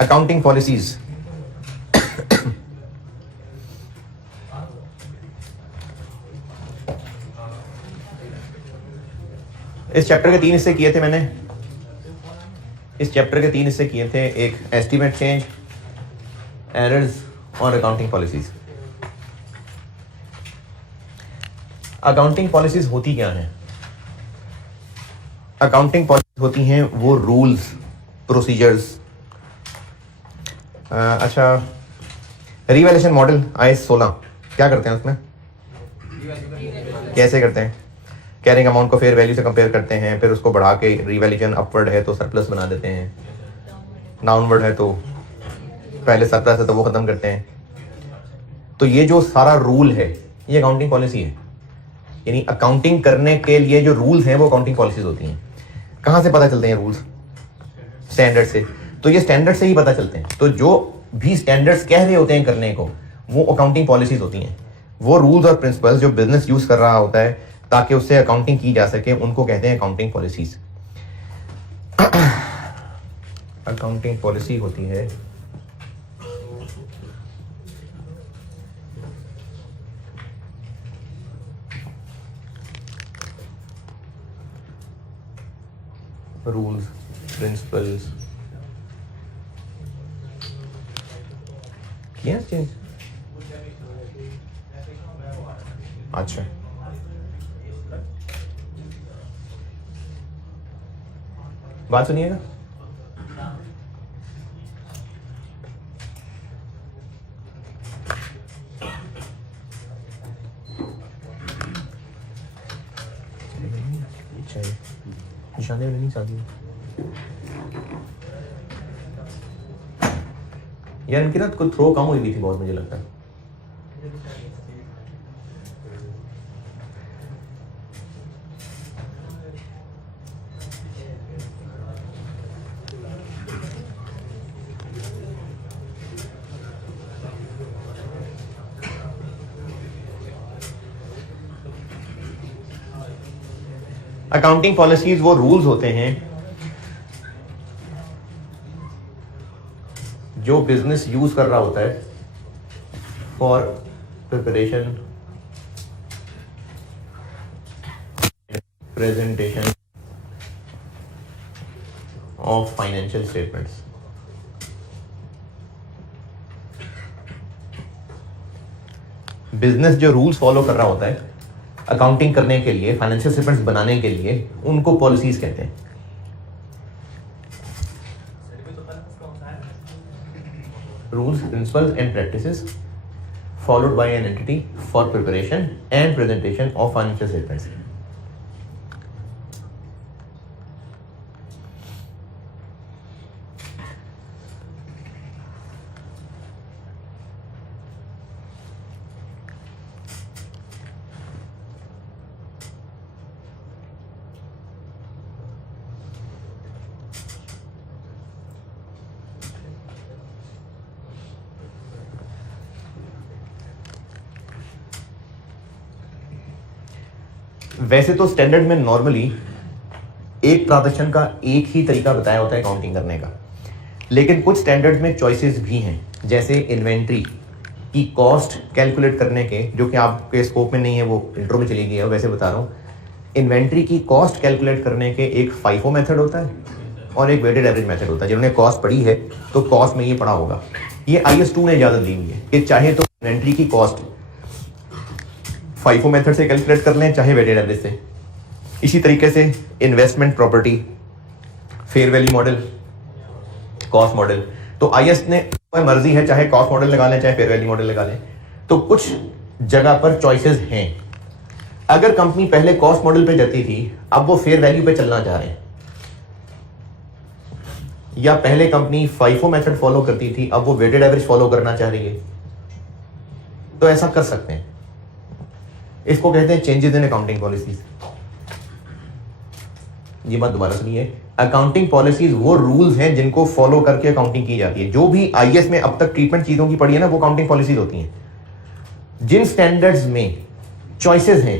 Accounting policies. इस chapter के 3 हिस्से किए थे मैंने। इस चैप्टर के 3 हिस्से किए थे, एक एस्टीमेट चेंज, एरर्स और अकाउंटिंग पॉलिसीज। अकाउंटिंग पॉलिसीज होती क्या हैं? अकाउंटिंग पॉलिसीज होती हैं वो रूल्स, प्रोसीजर्स। अच्छा, रिवैल्यूएशन मॉडल IAS 16 क्या करते हैं उसमें? कैसे करते हैं? कैरिंग अमाउंट को फेयर वैल्यू से कंपेयर करते हैं, फिर उसको बढ़ा के रिवैल्यूएशन अपवर्ड है तो सरप्लस बना देते हैं, डाउनवर्ड है तो पहले सरप्लस है तो वो खत्म करते हैं। तो ये जो सारा रूल है ये अकाउंटिंग पॉलिसी है। यानी अकाउंटिंग करने के लिए जो रूल्स हैं वो अकाउंटिंग पॉलिसीज होती हैं। कहाँ से पता चलते हैं रूल्स? स्टैंडर्ड से। तो ये स्टैंडर्ड से ही पता चलते हैं। तो जो भी स्टैंडर्ड्स कह रहे होते हैं करने को वो अकाउंटिंग पॉलिसीज होती हैं। वो रूल्स और प्रिंसिपल्स जो बिजनेस यूज कर रहा होता है ताकि उससे अकाउंटिंग की जा सके उनको कहते हैं अकाउंटिंग पॉलिसीज। अकाउंटिंग पॉलिसी होती है रूल्स, प्रिंसिपल्स। किया चेंज? अच्छा, बात सुनिएगा। निशाने में नहीं चाहती यार, इनकी ना कुछ थ्रो कम हुई भी थी बहुत, मुझे लगता है। अकाउंटिंग पॉलिसीज वो रूल्स होते हैं जो बिजनेस यूज कर रहा होता है for preparation, presentation of financial statements. Business जो रूल्स फॉलो कर रहा होता है अकाउंटिंग करने के लिए, फाइनेंशियल स्टेटमेंट्स बनाने के लिए, उनको पॉलिसीज कहते हैं। Rules, principles and practices followed by an entity for preparation and presentation of financial statements. वैसे तो स्टैंडर्ड में नॉर्मली एक ट्रांजैक्शन का एक ही तरीका बताया होता है अकाउंटिंग करने का, लेकिन कुछ स्टैंडर्ड में चॉइसेस भी हैं। जैसे इन्वेंट्री की कॉस्ट कैलकुलेट करने के, जो कि आपके स्कोप में नहीं है, वो इंट्रो में चली गई है, वैसे बता रहा हूँ। इन्वेंट्री की कॉस्ट कैलकुलेट करने के एक FIFO मेथड होता है और एक वेटेड एवरेज मेथड होता है। जिन्होंने कॉस्ट पढ़ी है तो कॉस्ट में ये पढ़ा होगा। ये IAS 2 ने इजाजत दी हुई है कि चाहे तो इन्वेंट्री की कॉस्ट FIFO मेथड से कैलकुलेट कर लें, चाहे वेटेड एवरेज से। इसी तरीके से investment property, fair value model, cost model. तो IAS ने मर्जी है, चाहे कॉस्ट मॉडल लगा लें चाहे फेयर वैल्यू मॉडल लगा लें। तो कुछ जगह पर चॉइसेस हैं। अगर कंपनी पहले कॉस्ट मॉडल पे जाती थी, अब वो फेयर वैल्यू पे चलना चाह रहे हैं, या पहले कंपनी FIFO मेथड फॉलो करती थी, अब वो वेटेड एवरेज फॉलो करना चाह रही है, तो ऐसा कर सकते हैं। इसको कहते हैं चेंजेस इन अकाउंटिंग पॉलिसीज। ये बात दोबारा सुनिए, अकाउंटिंग पॉलिसीज वो रूल्स हैं जिनको फॉलो करके अकाउंटिंग की जाती है। जो भी IAS में अब तक ट्रीटमेंट चीजों की पड़ी है ना, वो अकाउंटिंग पॉलिसीज होती हैं। जिन स्टैंडर्ड्स में चॉइसेस हैं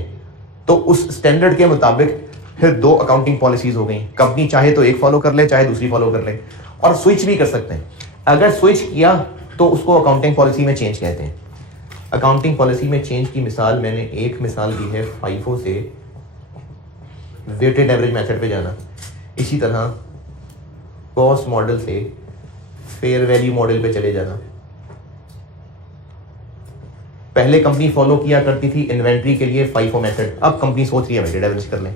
तो उस स्टैंडर्ड के मुताबिक फिर दो अकाउंटिंग पॉलिसीज हो गई। कंपनी चाहे तो एक फॉलो कर ले, चाहे दूसरी फॉलो कर ले, और स्विच भी कर सकते हैं। अगर स्विच किया तो उसको अकाउंटिंग पॉलिसी में चेंज कहते हैं। अकाउंटिंग पॉलिसी में चेंज की मिसाल मैंने एक मिसाल दी है फाइफो से वेटेड एवरेज मेथड पे जाना, इसी तरह कॉस्ट मॉडल से फेयर वैल्यू मॉडल पे चले जाना। पहले कंपनी फॉलो किया करती थी इन्वेंट्री के लिए फाइफो मेथड, अब कंपनी सोच रही है वेटेड एवरेज कर लें,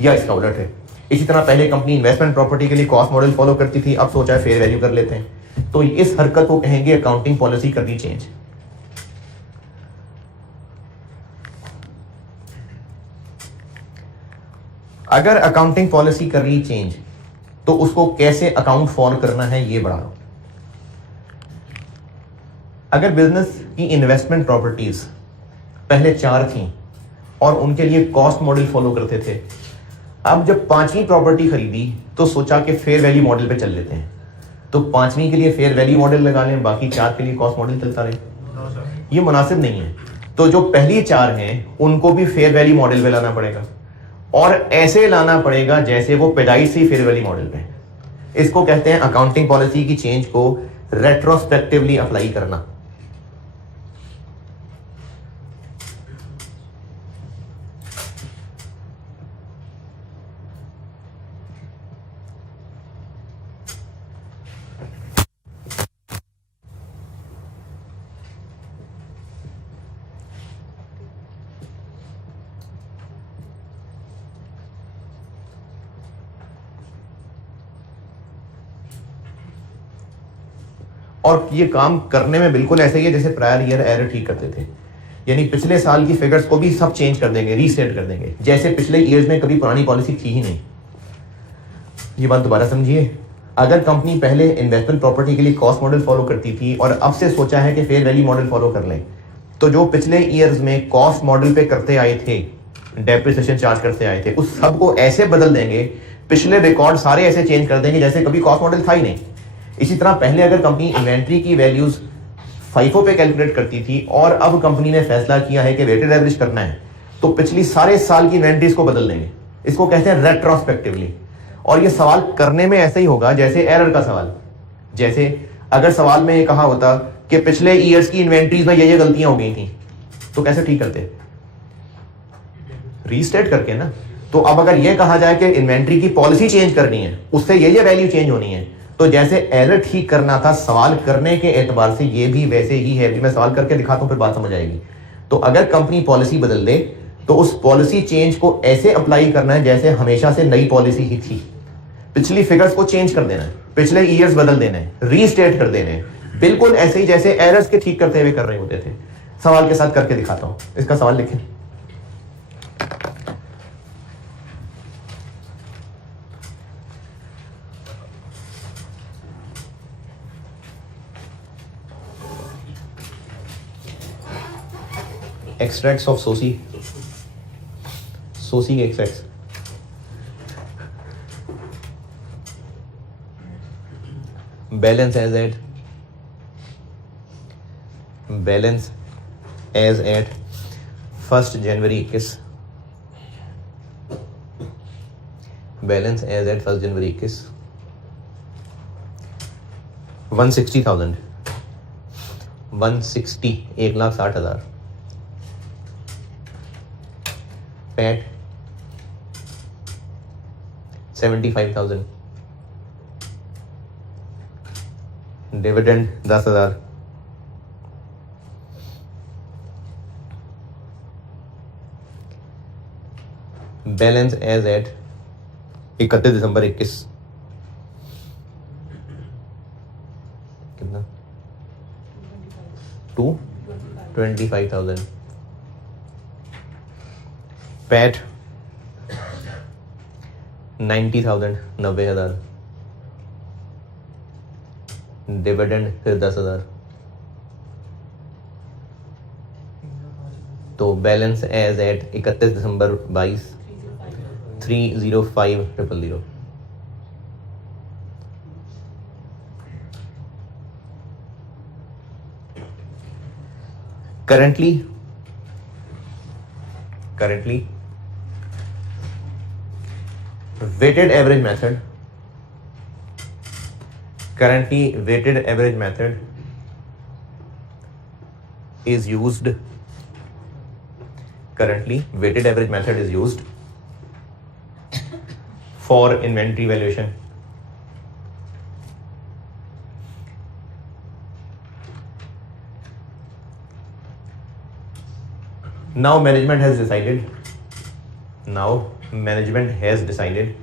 या इसका उलट है। इसी तरह पहले कंपनी इन्वेस्टमेंट प्रॉपर्टी के लिए कॉस्ट मॉडल फॉलो करती थी, अब सोचा है फेयर वैल्यू कर लेते हैं। तो इस हरकत को कहेंगे अकाउंटिंग पॉलिसी करनी चेंज। अगर अकाउंटिंग पॉलिसी करनी चेंज तो उसको कैसे अकाउंट फॉर करना है ये बढ़ाओ। अगर बिजनेस की इन्वेस्टमेंट प्रॉपर्टीज पहले 4 थी और उनके लिए कॉस्ट मॉडल फॉलो करते थे, अब जब 5वीं प्रॉपर्टी खरीदी तो सोचा कि फेयर वैल्यू मॉडल पे चल लेते हैं, तो 5वीं के लिए फेयर वैल्यू मॉडल लगा लें, बाकी 4 के लिए कॉस्ट मॉडल चलता रहे। ये मुनासिब नहीं है। तो जो पहली 4 हैं उनको भी फेयर वैल्यू मॉडल पे लाना पड़ेगा, और ऐसे लाना पड़ेगा जैसे वो पैदाइश से फेयर वैल्यू मॉडल पे। इसको कहते हैं अकाउंटिंग पॉलिसी की चेंज को रेट्रोस्पेक्टिवली अप्लाई करना। और ये काम करने में बिल्कुल ऐसे ही है जैसे प्रायर ईयर एरर ठीक करते थे, यानी पिछले साल की फिगर्स को भी सब चेंज कर देंगे, रीसेट कर देंगे, जैसे पिछले ईयर्स में कभी पुरानी पॉलिसी थी ही नहीं। ये बात दोबारा समझिए। अगर कंपनी पहले इन्वेस्टमेंट प्रॉपर्टी के लिए कॉस्ट मॉडल फॉलो करती थी और अब से सोचा है कि फेयर वैल्यू मॉडल फॉलो कर लें, तो जो पिछले ईयर्स में कॉस्ट मॉडल पे करते आए थे, डेप्रिसिएशन चार्ज करते आए थे, उस सब को ऐसे बदल देंगे, पिछले रिकॉर्ड सारे ऐसे चेंज कर देंगे जैसे कभी कॉस्ट मॉडल था ही नहीं। इसी तरह पहले अगर कंपनी इन्वेंट्री की वैल्यूज फाइफो पे कैलकुलेट करती थी और अब कंपनी ने फैसला किया है कि वेटेड एवरेज करना है, तो पिछली सारे साल की इन्वेंट्रीज को बदल देंगे। इसको कहते हैं रेट्रोस्पेक्टिवली। और ये सवाल करने में ऐसे ही होगा जैसे एरर का सवाल। जैसे अगर सवाल में ये कहा होता कि पिछले ईयर्स की इन्वेंट्रीज में ये गलतियां हो गई थी, तो कैसे ठीक करते? रीस्टेट करके ना। तो अब अगर यह कहा जाए कि इन्वेंट्री की पॉलिसी चेंज करनी है, उससे ये वैल्यू चेंज होनी है, तो जैसे एरर ठीक करना था सवाल करने के एतबार से, ये भी वैसे ही है। मैं सवाल करके दिखाता हूं फिर बात समझ आएगी। तो अगर कंपनी पॉलिसी बदल दे तो उस पॉलिसी चेंज को ऐसे अप्लाई करना है जैसे हमेशा से नई पॉलिसी ही थी। पिछली फिगर्स को चेंज कर देना है, पिछले ईयर्स बदल देना है, रीस्टेट कर देने हैं, बिल्कुल ऐसे ही जैसे एरर्स के ठीक करते हुए कर रहे होते थे। सवाल के साथ करके दिखाता हूं। इसका सवाल लिखें। एक्सट्रैक्ट्स ऑफ सोसी के एक्सट्रैक्ट्स। बैलेंस एज एट 1 जनवरी 21। बैलेंस एज एट 1 जनवरी 21 160,000 160 1,60,000। PAT 75,000। Dividend 10,000। Balance as at 31 दिसंबर 21 कितना? 25,000। पैट 90,000 90,000। डिविडेंड फिर 10,000। तो बैलेंस एज एट 31 दिसंबर 22 305,000। Currently weighted average method currently weighted average method is used. Currently weighted average method is used for inventory valuation. Now management has decided. Now management has decided.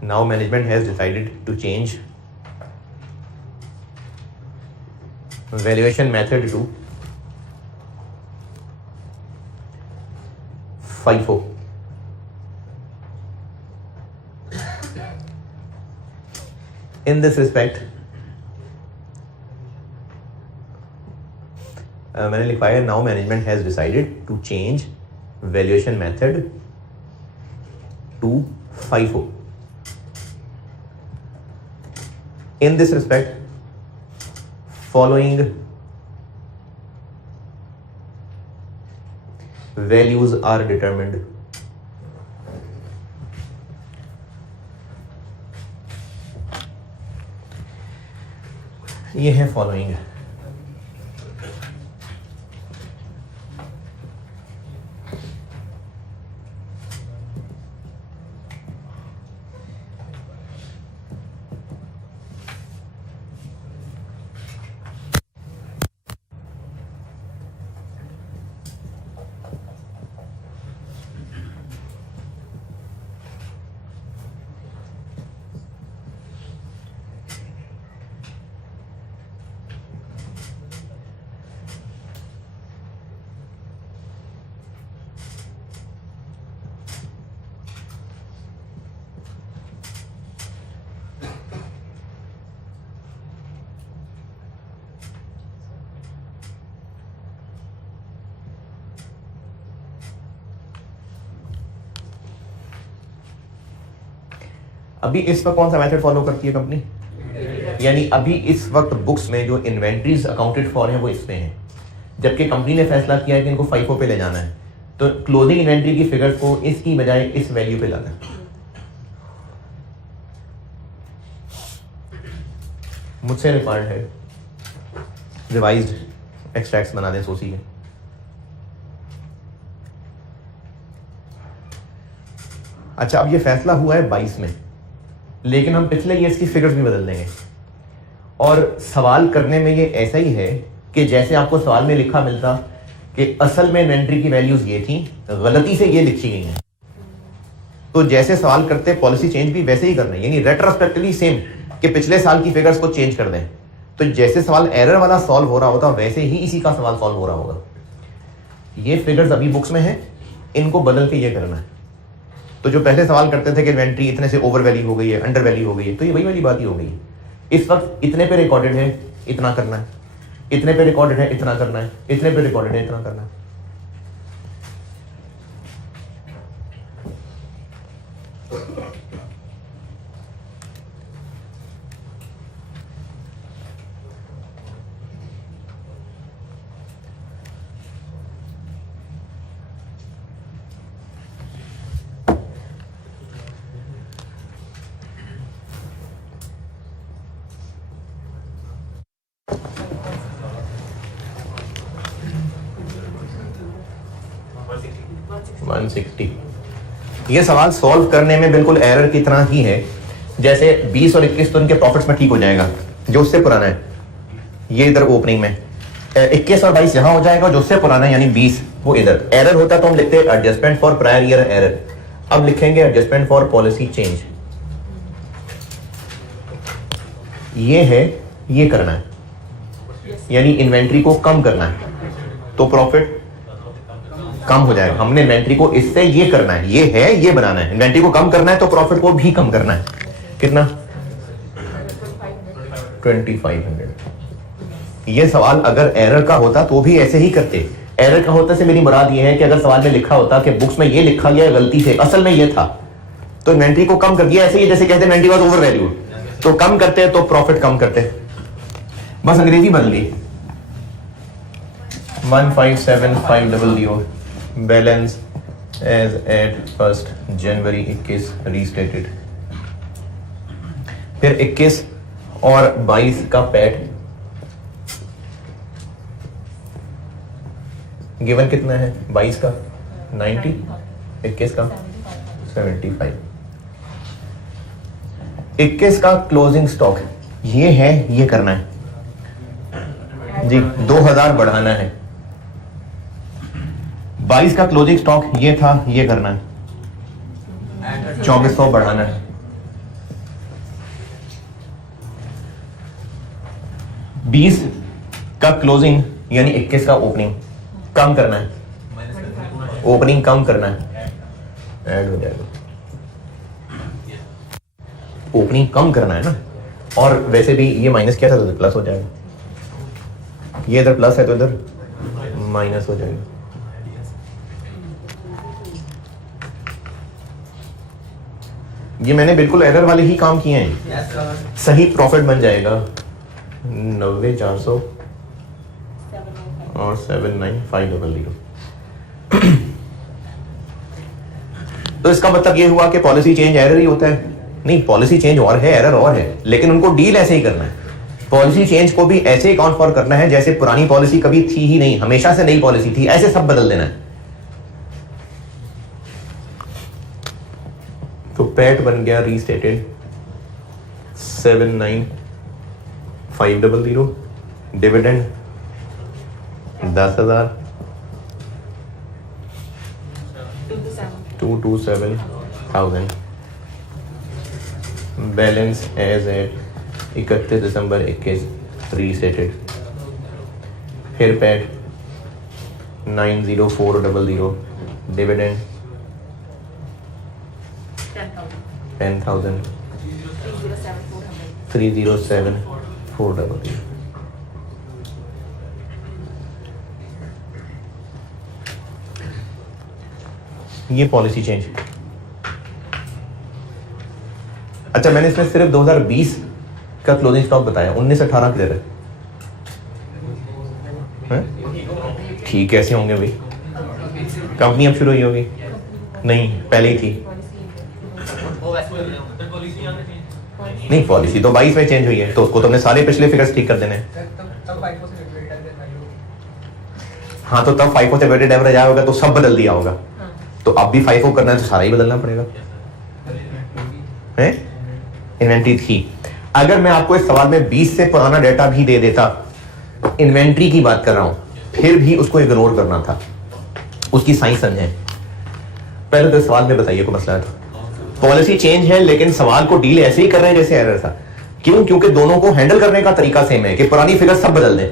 Now management has decided to change valuation method to FIFO. In this respect, मैंने लिखा है now management has decided to change valuation method to FIFO. In this respect, following values are determined. ये है following. अभी इस वक्त कौन सा मेथड फॉलो करती है कंपनी? यानी अभी इस वक्त बुक्स में जो इन्वेंट्रीज अकाउंटेड फॉर हैं वो इसमें हैं, जबकि कंपनी ने फैसला किया है कि इनको FIFO पे ले जाना है, तो क्लोजिंग इन्वेंट्री की फिगर्स को इसकी बजाय इस वैल्यू पे लाना है। मुझसे रिक्वायर्ड है रिवाइज्ड एक्सट्रैक्ट्स बना दें सोसी के। अच्छा, अब ये फैसला हुआ है 22 में, लेकिन हम पिछले ईयर्स की फिगर्स भी बदल देंगे। और सवाल करने में ये ऐसा ही है कि जैसे आपको सवाल में लिखा मिलता कि असल में इन्वेंट्री की वैल्यूज ये थी, गलती से ये लिखी गई हैं, तो जैसे सवाल करते पॉलिसी चेंज भी वैसे ही करना है, यानी रेट्रोस्पेक्टिवली सेम कि पिछले साल की फिगर्स को चेंज कर दें। तो जैसे सवाल एरर वाला सॉल्व हो रहा होता वैसे ही इसी का सवाल सॉल्व हो रहा होगा। ये फिगर्स अभी बुक्स में है, इनको बदल के ये करना है। तो जो पहले सवाल करते थे कि इन्वेंट्री इतने से ओवर वैल्यू हो गई है, अंडर वैल्यू हो गई है, तो ये वही वाली बात ही हो गई है। इस वक्त इतने पे रिकॉर्डेड है, इतना करना है, इतने पे रिकॉर्डेड है, इतना करना है, इतने पे रिकॉर्डेड है, इतना करना है। ये सवाल सॉल्व करने में बिल्कुल एरर की तरह ही है, जैसे 20 और 21 तो इनके प्रॉफिट्स में ठीक हो जाएगा, जो उससे पुराना है ये इधर ओपनिंग में 21 और 22 यहां हो जाएगा, जो उससे पुराना है यानी 20 वो इधर। एरर होता तो हम लिखते हैं adjustment for prior year error, अब लिखेंगे एडजस्टमेंट फॉर पॉलिसी चेंज। ये है, ये करना है, यानी इन्वेंट्री को कम करना है तो प्रॉफिट कम हो जाएगा। हमने इन्वेंट्री को इससे ये करना है, ये है, ये बनाना है, इन्वेंट्री को कम करना है तो प्रॉफिट को भी कम करना है। कितना? 2500। ये सवाल अगर एरर का होता तो भी ऐसे ही करते। एरर का होता से मेरी मुराद ये है कि अगर सवाल में लिखा होता कि बुक्स में ये लिखा गया गलती से, असल में ये था, तो इन्वेंट्री को कम कर दिया। ऐसे ही जैसे कहते हैं इन्वेंट्री वाज ओवर वैल्यू, तो कम करते तो प्रॉफिट कम करते, बस अंग्रेजी बदल ली। 15750 बैलेंस एज एट 1 जनवरी 21 रीस्टेटेड। फिर 21 और 22 का पैट गिवन कितना है? 22 का 90, 21 का 75। 21 का क्लोजिंग स्टॉक ये है, ये करना है जी, 2000 बढ़ाना है। 22 का क्लोजिंग स्टॉक ये था, ये करना है, 2400 बढ़ाना है। 20 का क्लोजिंग यानी 21 का ओपनिंग कम करना है, ओपनिंग कम करना है, ऐड हो जाएगा। ओपनिंग कम करना है ना, और वैसे भी ये माइनस किया था तो प्लस हो जाएगा, ये इधर प्लस है तो इधर माइनस हो जाएगा। ये मैंने बिल्कुल एरर वाले ही काम किए हैं। सही प्रॉफिट बन जाएगा 90,400 और 79,500। तो इसका मतलब ये हुआ कि पॉलिसी चेंज एरर ही होता है? नहीं, पॉलिसी चेंज और है, एरर और है, लेकिन उनको डील ऐसे ही करना है। पॉलिसी चेंज को भी ऐसे अकाउंट फॉर करना है जैसे पुरानी पॉलिसी कभी थी ही नहीं, हमेशा से नई पॉलिसी थी, ऐसे सब बदल देना है। तो पैट बन गया restated 79,500, dividend 10,000, 227,000, balance as at 31 दिसंबर 21 रीसेटेड। फिर पैट 90400, डिविडेंड 10,000, 307,400। ये पॉलिसी चेंज। अच्छा, मैंने इसमें सिर्फ 2020 का क्लोजिंग स्टॉक बताया, 19-18 किधर है? ठीक कैसे होंगे भाई? कंपनी अब शुरू हुई होगी? नहीं, पहले ही थी। नहीं, पॉलिसी तो 22 में चेंज हुई है, तो उसको तुमने सारे पिछले फिगर्स ठीक कर देने। हाँ, तो तब FIFO से वेटेड एवरेज आया होगा तो सब बदल दिया होगा। तो अब भी FIFO करना है तो सारा ही बदलना पड़ेगा, है? इन्वेंट्री थी। अगर मैं आपको इस सवाल में 20 से पुराना डेटा भी दे देता, इन्वेंट्री की बात कर रहा हूं, फिर भी उसको इग्नोर करना था, उसकी साइंस समझें। पहले तो सवाल में बताइए को मसला था। पॉलिसी चेंज है लेकिन सवाल को डील ऐसे ही कर रहे हैं जैसे एरर था। क्यों? क्योंकि दोनों को हैंडल करने का तरीका सेम है कि पुरानी फिगर सब बदल दें।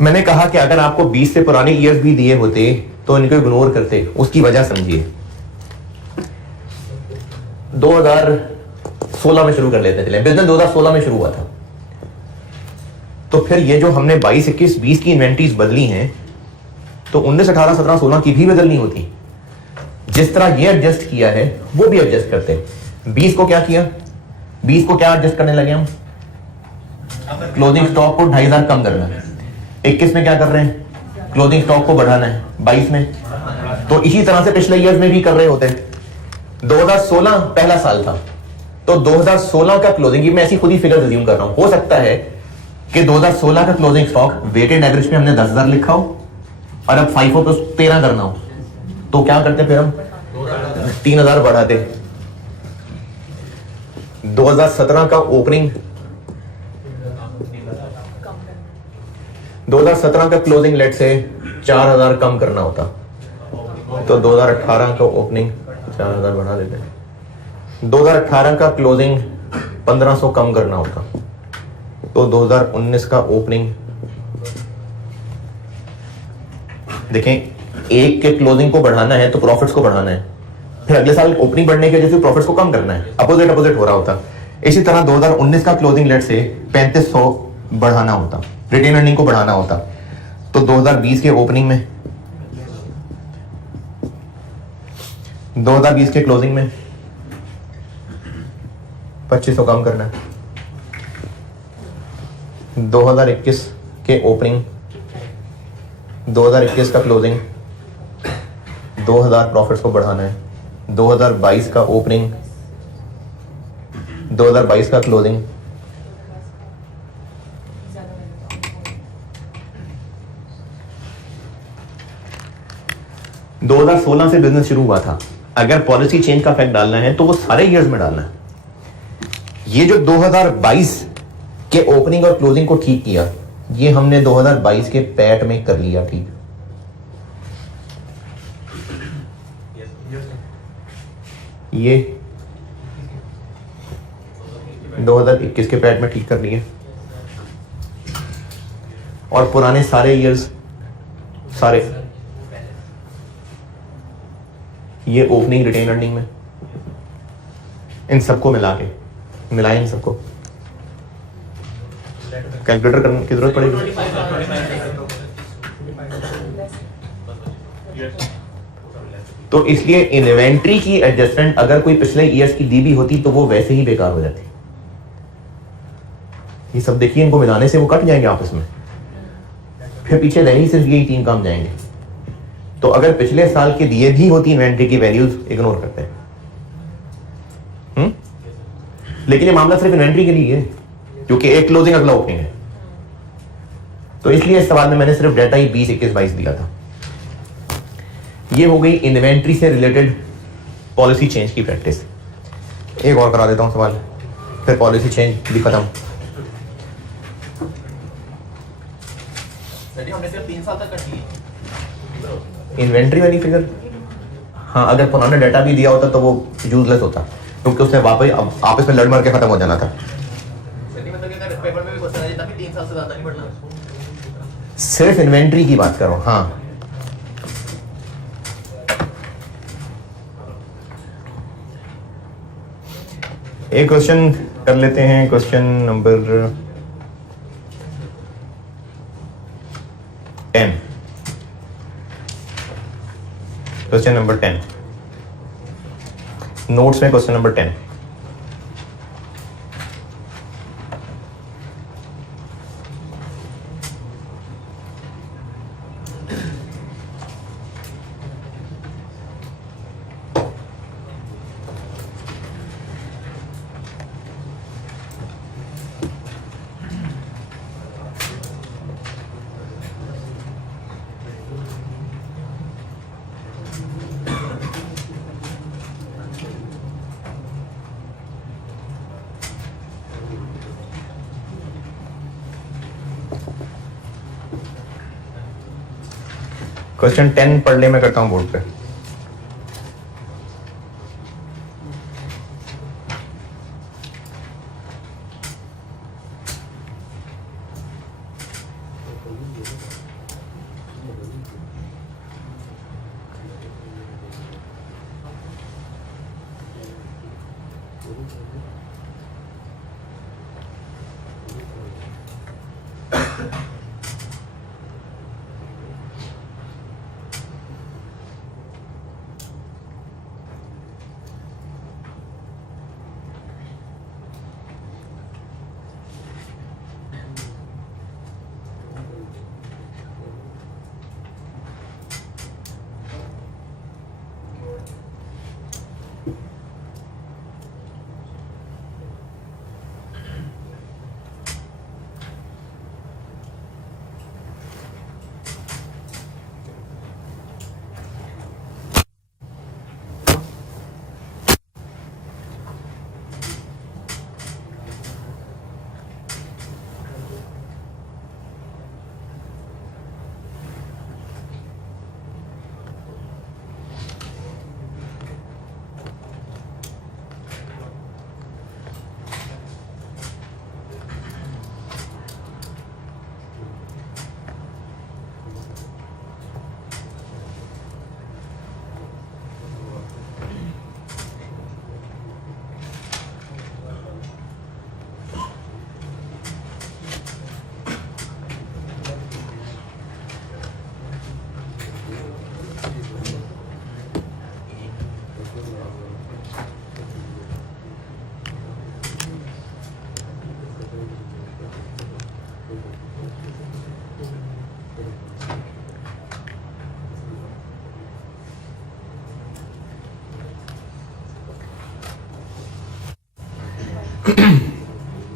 मैंने कहा कि अगर आपको 20 से पुराने ईयर्स भी दिए होते तो इनको इग्नोर करते, उसकी वजह समझिए। 2016 में शुरू कर लेते थे, बिजनेस 2016 में शुरू हुआ था, तो फिर ये जो हमने 22, 21, 20 की इन्वेंट्रीज बदली हैं, तो 19, 18, 17, 16 की भी बदलनी होती। जिस तरह ये एडजस्ट किया है वो भी एडजस्ट करते। 20 को क्या किया? 20 को क्या एडजस्ट करने लगे हम? क्लोजिंग स्टॉक को 2,500 कम करना है। 21 में क्या कर रहे हैं? क्लोजिंग स्टॉक को बढ़ाना है। 22 में तो इसी तरह से पिछले ईयर्स में भी कर रहे होते हैं। 2016 पहला साल था, तो 2016 का क्लोजिंग, ये मैं ऐसी खुद ही फिगर अज्यूम कर रहा हूं, हो सकता है कि 2016 का क्लोजिंग स्टॉक वेटेड एवरेज में हमने 10,000 लिखा हो और अब FIFO पे 13 करना हो, तो क्या करते फिर हम 3,000 बढ़ाते। 2017 का ओपनिंग, 2017 का क्लोजिंग लेट से 4,000 कम करना होता, तो 2018 का ओपनिंग 4,000 बढ़ा देते हैं। 2018 का क्लोजिंग 1,500 कम करना होता, तो 2019 का ओपनिंग, देखें, एक के क्लोजिंग को बढ़ाना है तो प्रॉफिट्स को बढ़ाना है, फिर अगले साल ओपनिंग बढ़ने की वजह से प्रॉफिट्स को कम करना है, अपोजिट अपोजिट हो रहा होता। इसी तरह 2019 का क्लोजिंग लेट से 3,500 बढ़ाना होता, रिटेन अर्निंग को बढ़ाना होता, तो 2020 के ओपनिंग में, 2020 के क्लोजिंग में 2,500 कम करना है। 2021 के ओपनिंग, 2021 का क्लोजिंग 2000 प्रॉफिट्स को बढ़ाना है, 2022 का ओपनिंग, 2022 का क्लोजिंग, दो 2016 से बिजनेस शुरू हुआ था। अगर पॉलिसी चेंज का इफेक्ट डालना है तो वो सारे ईयर्स में डालना है। ये जो 2022 के ओपनिंग और क्लोजिंग को ठीक किया, ये हमने 2022 के पैट में कर लिया। ठीक, ये 2021 के पैट में ठीक कर लिए, और पुराने सारे ईयर्स, सारे ये ओपनिंग रिटेन अर्निंग में, इन सबको मिला के मिलाएं, इन सबको कैलकुलेटर करने की जरूरत पड़ेगी। तो इसलिए इन्वेंट्री की एडजस्टमेंट अगर कोई पिछले ईयर्स की दी भी होती तो वो वैसे ही बेकार हो जाती। ये सब देखिए, इनको मिलाने से वो कट जाएंगे आपस में, फिर पीछे रह ही सिर्फ यही 3 काम जाएंगे। तो अगर पिछले साल के दिए भी होती इन्वेंट्री की वैल्यूज, इग्नोर करते हैं। लेकिन ये मामला सिर्फ इन्वेंट्री के लिए है, क्योंकि एक क्लोजिंग अगला ओपनिंग है। तो इसलिए इस सवाल में मैंने सिर्फ डाटा ही 20, 21, 22 दिया था। ये हो गई इन्वेंट्री से रिलेटेड पॉलिसी चेंज की प्रैक्टिस। एक और करा देता हूं सवाल, फिर पॉलिसी चेंज भी खत्म। हमने सिर्फ 3 साल तक करनी है इन्वेंट्री वाली फिगर। हाँ, अगर पुराना डाटा भी दिया होता तो वो यूजलेस होता, क्योंकि उसने वापस आपस में लड़ मर के खत्म हो जाना था। मतलब कि अगर पेपर में भी क्वेश्चन है तभी 3 साल से ज्यादा नहीं पढ़ना, सिर्फ इन्वेंट्री की बात करो। हाँ, एक क्वेश्चन कर लेते हैं, question number 10। Question number 10 notes में, क्वेश्चन नंबर 10। क्वेश्चन 10 पढ़ ले, मैं करता हूं बोर्ड पे।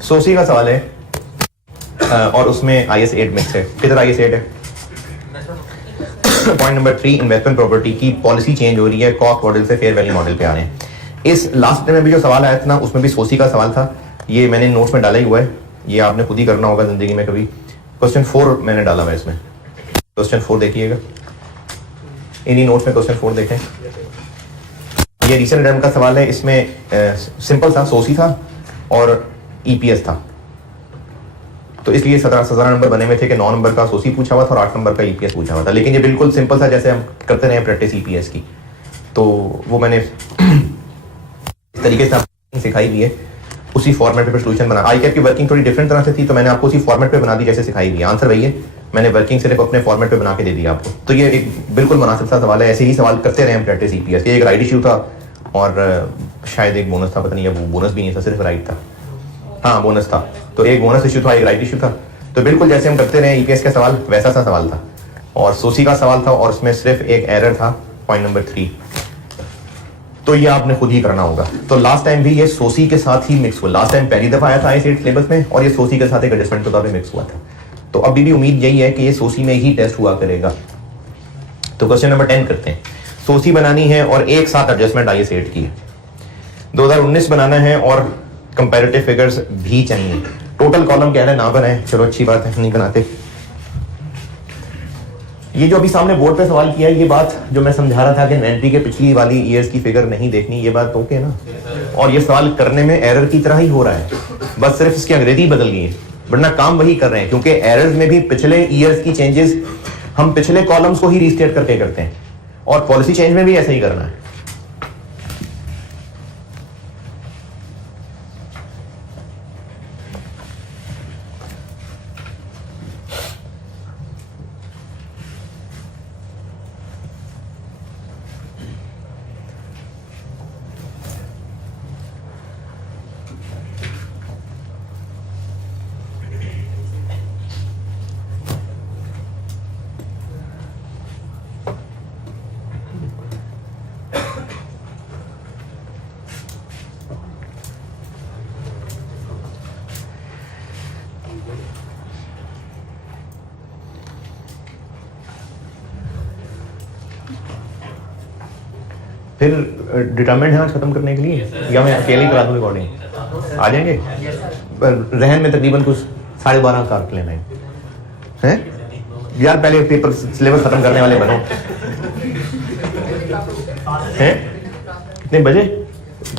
सोसी का सवाल है और उसमें IS 8 मिक्स है। किधर IS 8 है? पॉइंट नंबर 3, इन्वेस्टमेंट प्रॉपर्टी की पॉलिसी चेंज हो रही है, कॉस्ट मॉडल से फेयर वैल्यू मॉडल पे आ रहे हैं। इस लास्ट में भी जो सवाल आया था ना, उसमें भी सोसी का सवाल था। ये मैंने नोट्स में डाला ही हुआ है, ये आपने खुद ही करना होगा जिंदगी में कभी। क्वेश्चन 4 मैंने डाला हुआ है इसमें, क्वेश्चन 4 देखिएगा, इन्हीं नोट्स में क्वेश्चन 4 देखें। ये रीसेंट रिटर्न का सवाल है। इसमें सिंपल था, सोसी था और EPS था, तो इसलिए 17 नंबर बने हुए थे कि 9 नंबर का सोसी पूछा हुआ था और 8 नंबर का EPS पूछा हुआ था। लेकिन ये बिल्कुल सिंपल था, जैसे हम करते रहे प्रैक्टिस EPS की, तो वो मैंने इस तरीके से सिखाई हुई है। उसी फॉर्मेट पे सोल्यूशन बना। ICAP की वर्किंग थोड़ी डिफरेंट तरह से थी, तो मैंने आपको उसी फॉर्मेट पे बना दी जैसे सिखाई हुई है। आंसर वही है, मैंने वर्किंग सिर्फ अपने फॉर्मेट पे बना के दे दिया आपको। तो ये एक बिल्कुल मुनासिब सा सवाल है, ऐसे ही सवाल करते रहे हम प्रैक्टिस EPS के। एक राइट इशू था और शायद एक बोनस था, पता नहीं, वो बोनस भी नहीं था, सिर्फ राइट था। हाँ बोनस था, तो एक बोनस इशू था, एक राइट इशू था। तो बिल्कुल जैसे हम करते रहे EPS का सवाल, वैसा सा सवाल था। और सोसी का सवाल था और उसमें सिर्फ एक एरर था, पॉइंट नंबर 3। तो ये आपने खुद ही करना होगा। तो लास्ट टाइम भी ये सोसी के साथ ही मिक्स हुआ। लास्ट टाइम पहली दफा आया था IS 8 सिलेबस में और ये सोसी के साथ एक एडजस्टमेंट के तौर पे मिक्स हुआ था। तो अभी भी उम्मीद यही है कि ये सोसी में ही टेस्ट हुआ करेगा। तो क्वेश्चन नंबर 10 करते हैं। सोसी बनानी है और एक साथ एडजस्टमेंट IS 8 की है। 2019 बनाना है और कंपैरेटिव फिगर्स भी चाहिए। टोटल कॉलम कह रहे हैं ना बनाए, चलो अच्छी बात है, नहीं बनाते। ये जो अभी सामने बोर्ड पे सवाल किया है, ये बात जो मैं समझा रहा था कि इन्वेंट्री के पिछली वाली ईयर्स की फिगर नहीं देखनी, ये बात ओके ना। और ये सवाल करने में एरर की तरह ही हो रहा है, बस सिर्फ इसकी अंग्रेजी बदल गई है, वरना काम वही कर रहे हैं। क्योंकि एरर्स में भी पिछले ईयर्स की चेंजेस हम पिछले कॉलम्स को ही रीस्टेट करके करते हैं, और पॉलिसी चेंज में भी ऐसा ही करना है। फिर डिटरमिनेंट है आज खत्म करने के लिए, या मैं अकेले करा दूं रिकॉर्डिंग? आ जाएंगे? रहन में तकरीबन कुछ 12:30 काट लेना है यार। पहले पेपर सिलेबस खत्म करने वाले बनो हैं। कितने बजे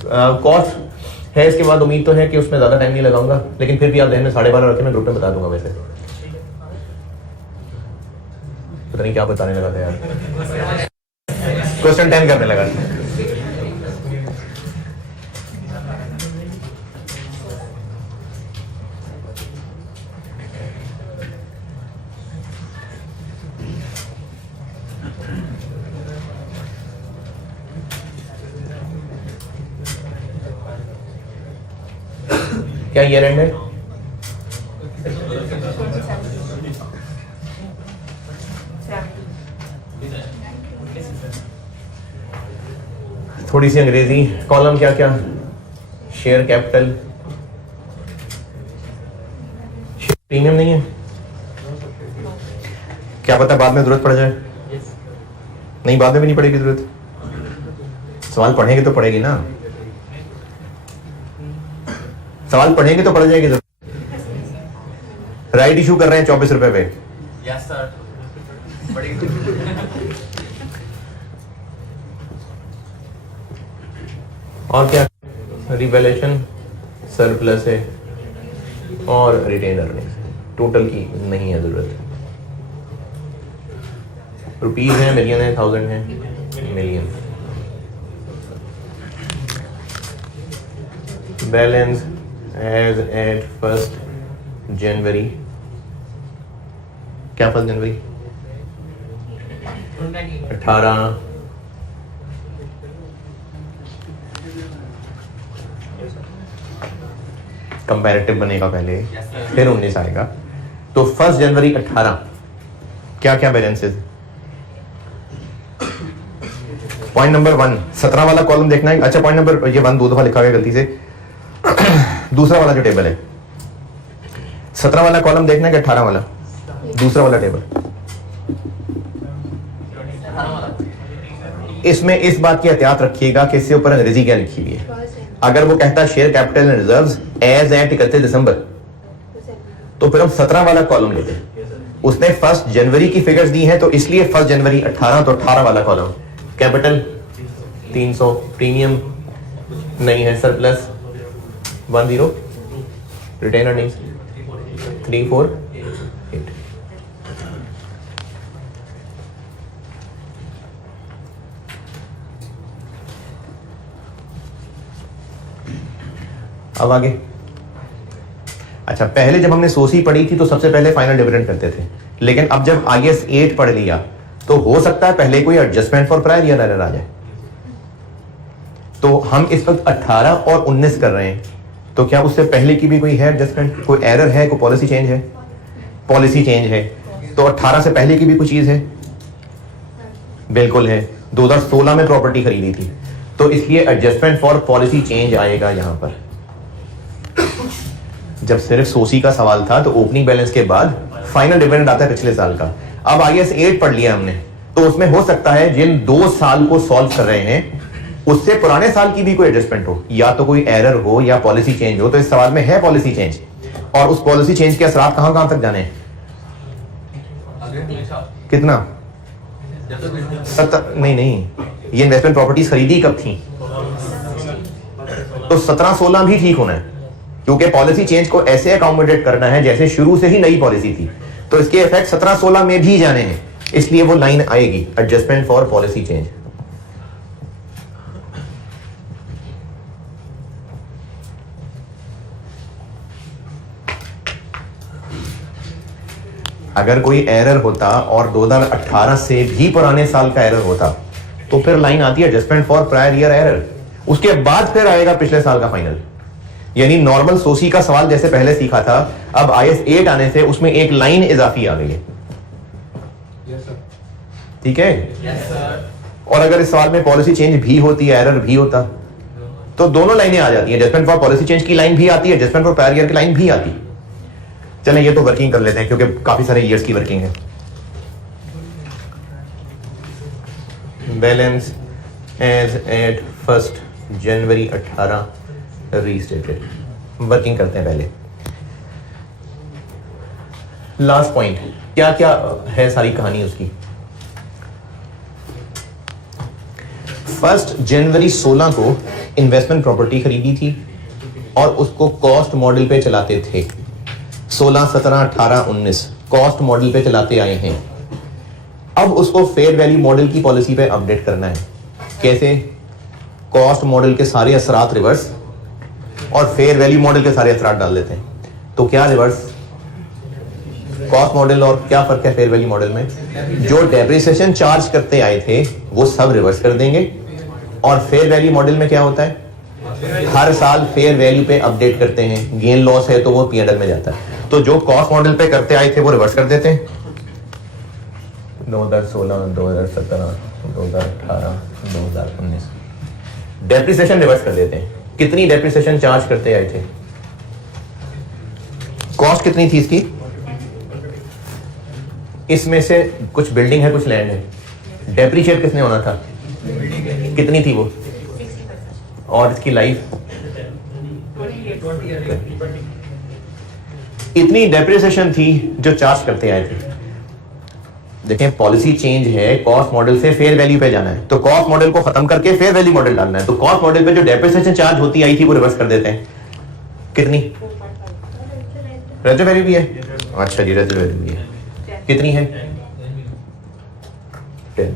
कॉस्ट है? इसके बाद उम्मीद तो है कि उसमें ज्यादा टाइम नहीं लगाऊंगा, लेकिन फिर भी आप रहन में 12:30 रखे, मैं ग्रुप में बता दूंगा। वैसे पता नहीं क्या बताने लगा था यार। क्वेश्चन 10 करने लगा। क्या ईयर एंड है? थोड़ी सी अंग्रेजी। कॉलम क्या क्या? शेयर कैपिटल, शेयर प्रीमियम नहीं है, क्या पता बाद में जरूरत पड़ जाए। नहीं, बाद में भी नहीं पड़ेगी जरूरत, सवाल पढ़ेंगे तो पड़ेगी ना, सवाल पढ़ेंगे तो पड़ जाएगी जरूरत। राइट इशू कर रहे हैं 24 रुपए पे। Yes sir. और क्या? रिवैल्यूएशन, सरप्लस है और रिटेन अर्निंग्स। टोटल की नहीं है जरूरत। रुपीज है, मिलियन है, थाउजेंड है, मिलियन। बैलेंस एज एट 1 जनवरी। क्या 1 जनवरी? 18 कंपैरेटिव बनेगा पहले, फिर 19 आएगा। तो 1 जनवरी 18 क्या क्या बैलेंसेस? पॉइंट नंबर 1 17 वाला कॉलम देखना है। अच्छा, पॉइंट नंबर ये 1 2 दफा लिखा गया गलती से। दूसरा वाला जो टेबल है, 17 वाला कॉलम देखना है कि 18 वाला? दूसरा वाला टेबल, इसमें इस बात की एहतियात रखिएगा कि इससे ऊपर अंग्रेजी क्या लिखी हुई है। अगर वो कहता है share capital and reserves as at 31 दिसंबर, तो फिर हम 17 वाला कॉलम लेते हैं। उसने 1 जनवरी की फिगर्स दी हैं, तो इसलिए 1 जनवरी 18, तो 18 वाला कॉलम। कैपिटल 300, प्रीमियम नहीं है, सरप्लस 10, रिटेन अर्निंग्स 348। अब आगे, अच्छा पहले जब हमने सोसी पढ़ी थी तो सबसे पहले फाइनल डिविडेंड करते थे, लेकिन अब जब IAS 8 पढ़ लिया तो हो सकता है पहले कोई adjustment for prior year error आ जाए। तो हम इस वक्त 18 और 19 कर रहे हैं, तो क्या उससे पहले की भी कोई है एडजस्टमेंट, कोई एरर है, कोई पॉलिसी चेंज है? पॉलिसी चेंज है, तो 18 से पहले की भी कोई चीज है? बिल्कुल है, 2016 में प्रॉपर्टी खरीदी थी, तो इसलिए एडजस्टमेंट फॉर पॉलिसी चेंज आएगा यहां पर। जब सिर्फ सोसी का सवाल था तो ओपनिंग बैलेंस के बाद फाइनल डिविडेंड आता है पिछले साल का। अब IAS 8 पढ़ लिया हमने, तो उसमें हो सकता है जिन 2 साल को सॉल्व कर रहे हैं उससे पुराने साल की भी कोई एडजस्टमेंट हो, या तो कोई एरर हो या पॉलिसी चेंज हो। तो इस सवाल में है पॉलिसी चेंज, और उस पॉलिसी चेंज के असरात कहां कहां तक जाने हैं? कितना? नहीं, ये इन्वेस्टमेंट प्रॉपर्टीज खरीदी कब थी? तो 17-16 भी ठीक होना है, क्योंकि पॉलिसी चेंज को ऐसे अकोमोडेट करना है जैसे शुरू से ही नई पॉलिसी थी, तो इसके इफेक्ट 17-16 में भी जाने हैं, इसलिए वो लाइन आएगी एडजस्टमेंट फॉर पॉलिसी चेंज। अगर कोई एरर होता और 2018 से भी पुराने साल का एरर होता तो फिर लाइन आती है adjustment for prior year error, उसके बाद फिर आएगा पिछले साल का फाइनल। यानी नॉर्मल सोसी का सवाल जैसे पहले सीखा था, अब IAS 8 आने से उसमें एक लाइन इजाफी आ गई है। ठीक है? और अगर इस सवाल में पॉलिसी चेंज भी होती है, एरर भी होता, तो दोनों लाइनें आ जाती हैं, एडजस्टमेंट फॉर पॉलिसी चेंज की लाइन भी आती है, एडजस्टमेंट फॉर प्रायर ईयर की लाइन भी आती है। चलें ये तो वर्किंग कर लेते हैं क्योंकि काफी सारे ईयर्स की वर्किंग है। Balance as at 1 January 18 restated, working करते हैं पहले। लास्ट पॉइंट, क्या क्या है सारी कहानी उसकी। 1 जनवरी 16 को इन्वेस्टमेंट प्रॉपर्टी खरीदी थी और उसको कॉस्ट मॉडल पे चलाते थे। 16, 17, 18, 19 कॉस्ट मॉडल पे चलाते आए हैं। अब उसको फेयर वैल्यू मॉडल की पॉलिसी पे अपडेट करना है। कैसे? कॉस्ट मॉडल के सारे असरात रिवर्स और फेयर वैल्यू मॉडल के सारे असरात डाल देते हैं। तो क्या रिवर्स? कॉस्ट मॉडल और क्या फर्क है फेयर वैल्यू मॉडल में? जो डेप्रिसिएशन चार्ज करते आए थे वो सब रिवर्स कर देंगे, और फेयर वैल्यू मॉडल में क्या होता है? हर साल फेयर वैल्यू पे अपडेट करते हैं, गेन लॉस है तो वो P&L में जाता है। तो जो कॉस्ट मॉडल पे करते आए थे वो रिवर्स कर देते हैं। 2016, 2017, 2018, 2019 डेप्रिसिएशन रिवर्स कर देते हैं। कितनी डेप्रिसिएशन चार्ज करते आए थे? कॉस्ट कितनी थी इसकी? इसमें से कुछ बिल्डिंग है, कुछ लैंड है। डेप्रिशिएट किसने होना था? कितनी थी वो? और इसकी लाइफ इतनी डेप्रिसिएशन थी जो चार्ज करते आए थे। देखें, पॉलिसी चेंज है, कॉस्ट मॉडल से फेयर वैल्यू पे जाना है, तो कॉस्ट मॉडल को खत्म करके फेयर वैल्यू मॉडल डालना है। तो कॉस्ट मॉडल पे जो डेप्रिसिएशन चार्ज होती आई थी वो रिवर्स कर देते हैं। कितनी? रेट्रो वैल्यू भी है। अच्छा जी, रेट्रो वैल्यू भी है। कितनी है? 10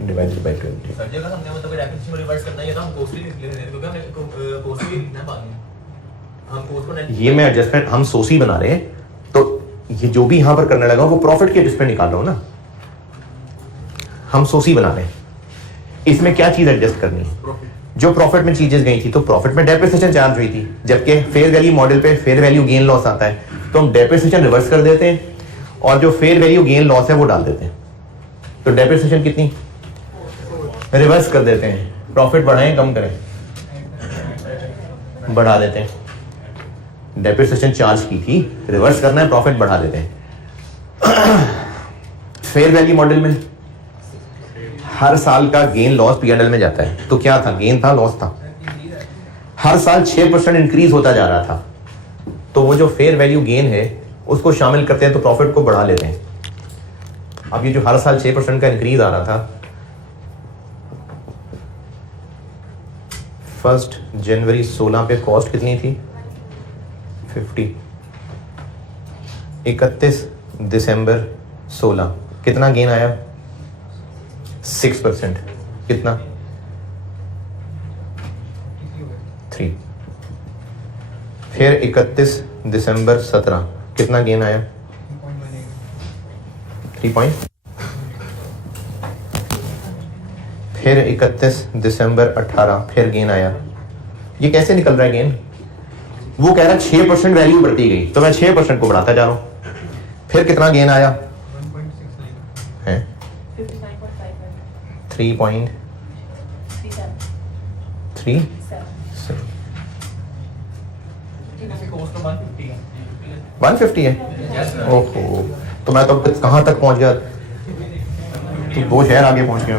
डिवाइडेड बाय 20। सर जी का हमने मतलब डेफिनेशन को रिवर्स करना है, तो हम कॉस्टली लिख लेते हैं, क्योंकि हमें कॉस्टली लिखना बाद में। हम कॉस्ट को ये मैं एडजस्टमेंट हम सोसी बना रहे हैं, तो ये जो भी यहां पर करने लगा वो प्रॉफिट के एडजस्टमेंट निकाल रहा हूं ना। हम सोसी बना रहे हैं, इसमें क्या चीज एडजस्ट करनी है? जो प्रॉफिट में चीजें गई थी, तो प्रॉफिट में डेप्रिसिएशन चार्ज हुई थी, जबकि फेयर वैल्यू मॉडल पे फेयर वैल्यू गेन लॉस आता है, तो हम डेप्रिसिएशन रिवर्स कर देते हैं और जो फेयर वैल्यू गेन लॉस है वो डाल देते हैं। तो डेप्रिसिएशन कितनी? रिवर्स कर देते हैं। प्रॉफिट बढ़ाएं कम करें? बढ़ा देते हैं। डेप्रिसिएशन चार्ज की थी, रिवर्स करना है, प्रॉफिट बढ़ा देते हैं। फेयर वैल्यू मॉडल में हर साल का गेन लॉस P&L में जाता है, तो क्या था, गेन था लॉस था, हर साल 6% इंक्रीज होता जा रहा था, तो वो जो फेयर वैल्यू गेन है उसको शामिल करते हैं तो प्रॉफिट को बढ़ा लेते हैं। अब ये जो हर साल 6% का इंक्रीज आ रहा था, 1 जनवरी 16 पे कॉस्ट कितनी थी 50, 31 दिसंबर 16 कितना गेन आया 6%, कितना 3, फिर 31 दिसंबर 17 कितना गेन आया 3 पॉइंट, फिर 31 दिसंबर 18 फिर गेन आया। ये कैसे निकल रहा है गेन, वो कह रहा है 6% वैल्यू बढ़ती गई तो मैं 6% को बढ़ाता जा रहा हूं, फिर कितना गेन आया है 3.37 150 है। ओहो, तो मैं तो कहां तक पहुंच गया, तो 2 शहर आगे पहुंच गया।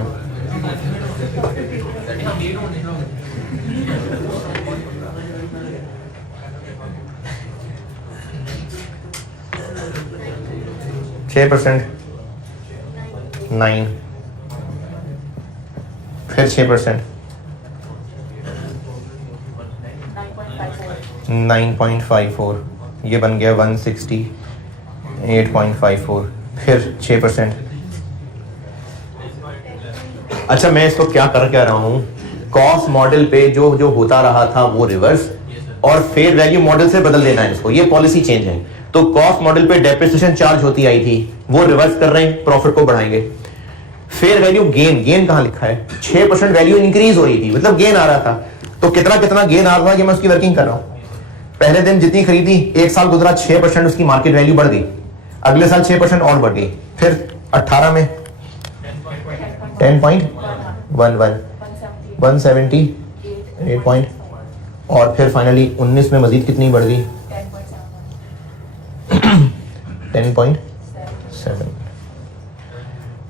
छः % 9, फिर 6% 9.54, ये बन गया 168.54, फिर 6%। अच्छा, मैं इसको क्या रहा हूं, कॉस्ट मॉडल पे जो जो होता रहा था वो रिवर्स, और फेयर वैल्यू मॉडल से बदल देना है इसको, ये पॉलिसी चेंज है। तो कॉस्ट मॉडल पे डेप्रिसिएशन चार्ज होती आई थी, वो रिवर्स कर रहे हैं, प्रॉफिट को बढ़ाएंगे। फेयर वैल्यू गेन, गेन कहां लिखा है, 6% वैल्यू इंक्रीज हो रही थी, मतलब गेन आ रहा था, तो कितना कितना गेन आ रहा था, कि मैं उसकी वर्किंग कर रहा हूं। पहले दिन जितनी खरीदी, एक साल गुजरा 6% उसकी मार्केट वैल्यू बढ़ गई, अगले साल 6% और बढ़ गई, फिर 18 में 10.11 178 पॉइंट, और फिर फाइनली 19 में मजीद कितनी बढ़ गई 10.7।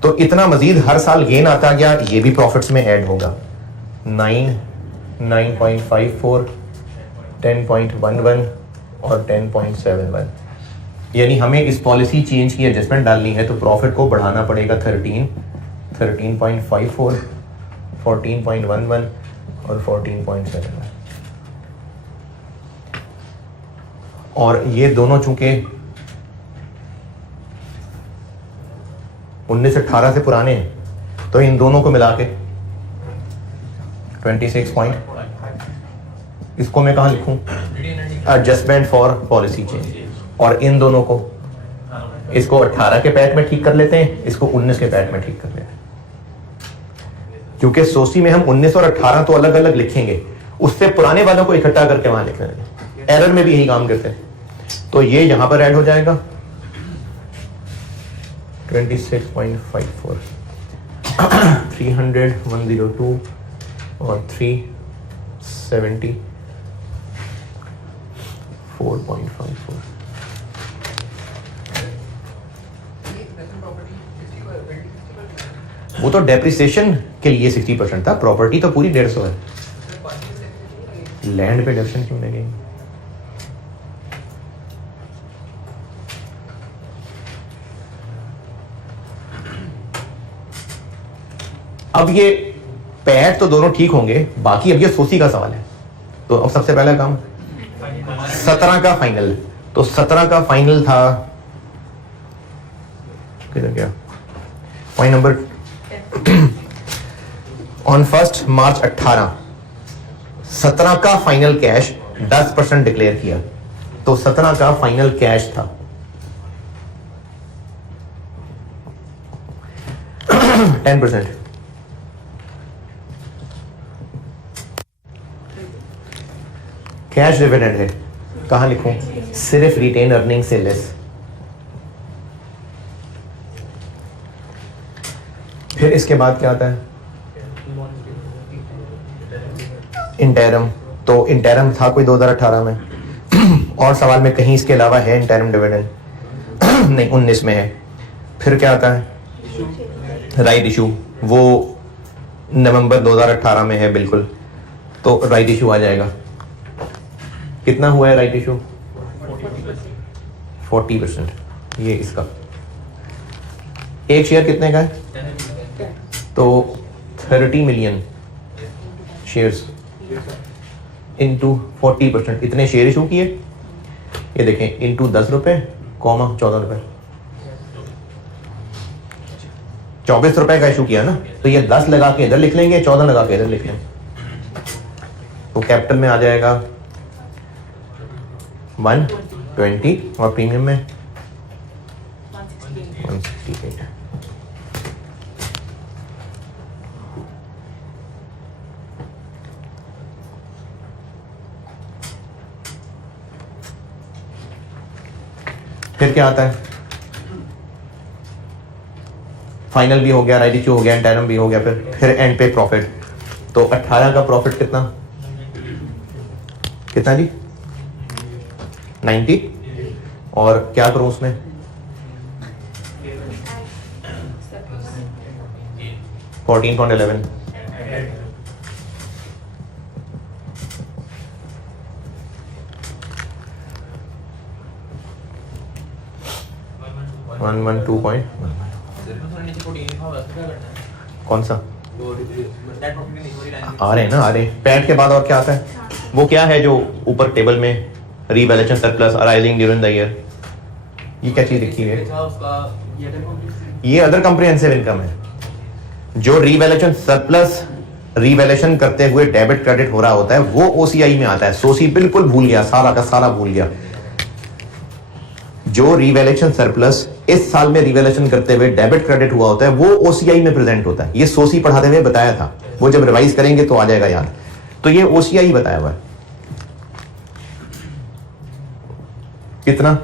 तो इतना मजीद हर साल गेन आता गया, ये भी प्रॉफिट्स में ऐड होगा। 9.54 10.11 और 10.71, यानी हमें इस पॉलिसी चेंज की एडजस्टमेंट डालनी है, तो प्रॉफिट को बढ़ाना पड़ेगा 13.54 14.11 और 14.71। और ये दोनों चूंकि 1918 से पुराने हैं, तो इन दोनों को मिला के 26 पॉइंट, इसको मैं कहाँ लिखूं, एडजस्टमेंट फॉर पॉलिसी चेंज, और इन दोनों को, इसको 18 के पैट में ठीक कर लेते हैं, इसको 19 के पैट में ठीक कर लेते हैं, क्योंकि सोसी में हम 19 और 18 तो अलग अलग लिखेंगे, उससे पुराने वालों को इकट्ठा करके वहां लिख लेंगे। एरर में भी यही काम करते हैं, तो ये यहां पर ऐड हो जाएगा 26.54 300 102 और 370 4.54। वो तो डेप्रिसिएशन के लिए 60% था, प्रॉपर्टी तो पूरी 150 है, लैंड पे डिडक्शन क्यों नहीं गई। अब ये पैट तो दोनों ठीक होंगे, बाकी अब ये सोसी का सवाल है। तो अब सबसे पहला काम 17 का फाइनल, तो 17 का फाइनल था किधर गया, पॉइंट नंबर ऑन 1 मार्च 18 17 का फाइनल कैश 10% डिक्लेयर किया, तो 17 का फाइनल कैश था 10%। कैश डिविडेंड है, कहां लिखूं, सिर्फ रिटेन अर्निंग से लेस। फिर इसके बाद क्या आता है, इंटरम, तो इंटरम था कोई 2018 में और सवाल में कहीं इसके अलावा है इंटरम डिविडेंड? नहीं, 19 में है। फिर क्या आता है? राइट इशू, वो नवंबर 2018 में है बिल्कुल, तो राइट इशू आ जाएगा। कितना हुआ है राइट इशू? 40%। ये इसका एक शेयर कितने का है? तो 30 मिलियन शेयर्स इंटू 40%, इतने शेयर इशू किए। ये देखें, इंटू 10 रुपए, 14 रुपए, 24 रुपए का इशू किया ना, तो ये 10 लगा के इधर लिख लेंगे, 14 लगा के इधर लिख लेंगे, तो कैपिटल में आ जाएगा 120 और प्रीमियम में 168। फिर क्या आता है? फाइनल भी हो गया, राइट इशू हो गया, इंटरम भी हो गया, फिर एंड पे प्रॉफिट। तो 18 का प्रॉफिट कितना कितना जी? 90। और क्या करूं उसमें? $14.11। कौन सा आ रहे हैं ना? आ रहे। पैट के बाद और क्या आता है? वो क्या है जो ऊपर टेबल में revaluation surplus arising during the year, ये क्या चीज लिखी है? ये अदर कॉम्प्रिहेंसिव इनकम है। जो रीवैल्यूएशन सरप्लस रीवैल्यूएशन करते हुए डेबिट क्रेडिट हो रहा होता है वो ओसीआई में आता है। सोसी बिल्कुल भूल गया, सारा का सारा भूल गया। जो रीवैल्यूएशन सरप्लस इस साल में रीवैल्यूएशन करते हुए डेबिट क्रेडिट हुआ होता है वो ओसीआई में प्रेजेंट होता है। ये सोसी पढ़ाते हुए बताया था, वो जब रिवाइज करेंगे तो आ जाएगा याद। तो ये ओसीआई बताया हुआ है। कितना?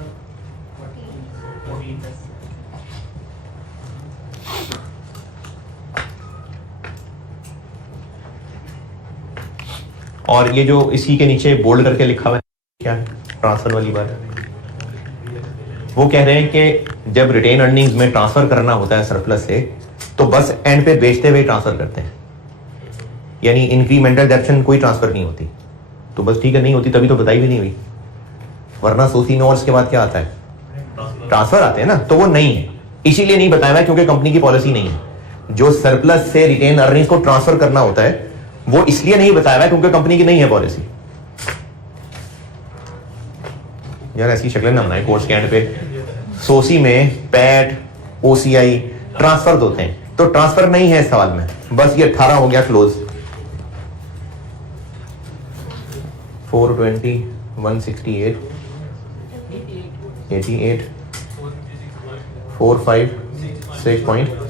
और ये जो इसी के नीचे बोल्ड करके लिखा हुआ है क्या? ट्रांसफर वाली बात। वो कह रहे हैं कि जब रिटेन अर्निंग्स में ट्रांसफर करना होता है सरप्लस से, तो बस एंड पे बेचते हुए ट्रांसफर करते हैं, यानी इंक्रीमेंटल डेप्शन कोई ट्रांसफर नहीं होती। तो बस ठीक है, नहीं होती तभी तो बताई भी नहीं हुई, वरना सोसी में और इसके बाद क्या आता है? ट्रांसफर आते हैं ना, तो वो नहीं है। इसीलिए नहीं बताया हुआ क्योंकि कंपनी की पॉलिसी नहीं है। जो सरप्लस से रिटेन अर्निंग्स को ट्रांसफर करना होता है वो इसलिए नहीं बताया हुआ क्योंकि कंपनी की नहीं है पॉलिसी। यार ऐसी शक्लें ना बनाए कोर्स के एंड पे। सोसी में पैट ओसीआई ट्रांसफर होते हैं, तो ट्रांसफर नहीं है इस सवाल में। बस ये 18 हो गया क्लोज। 420 168 88 456 पॉइंट।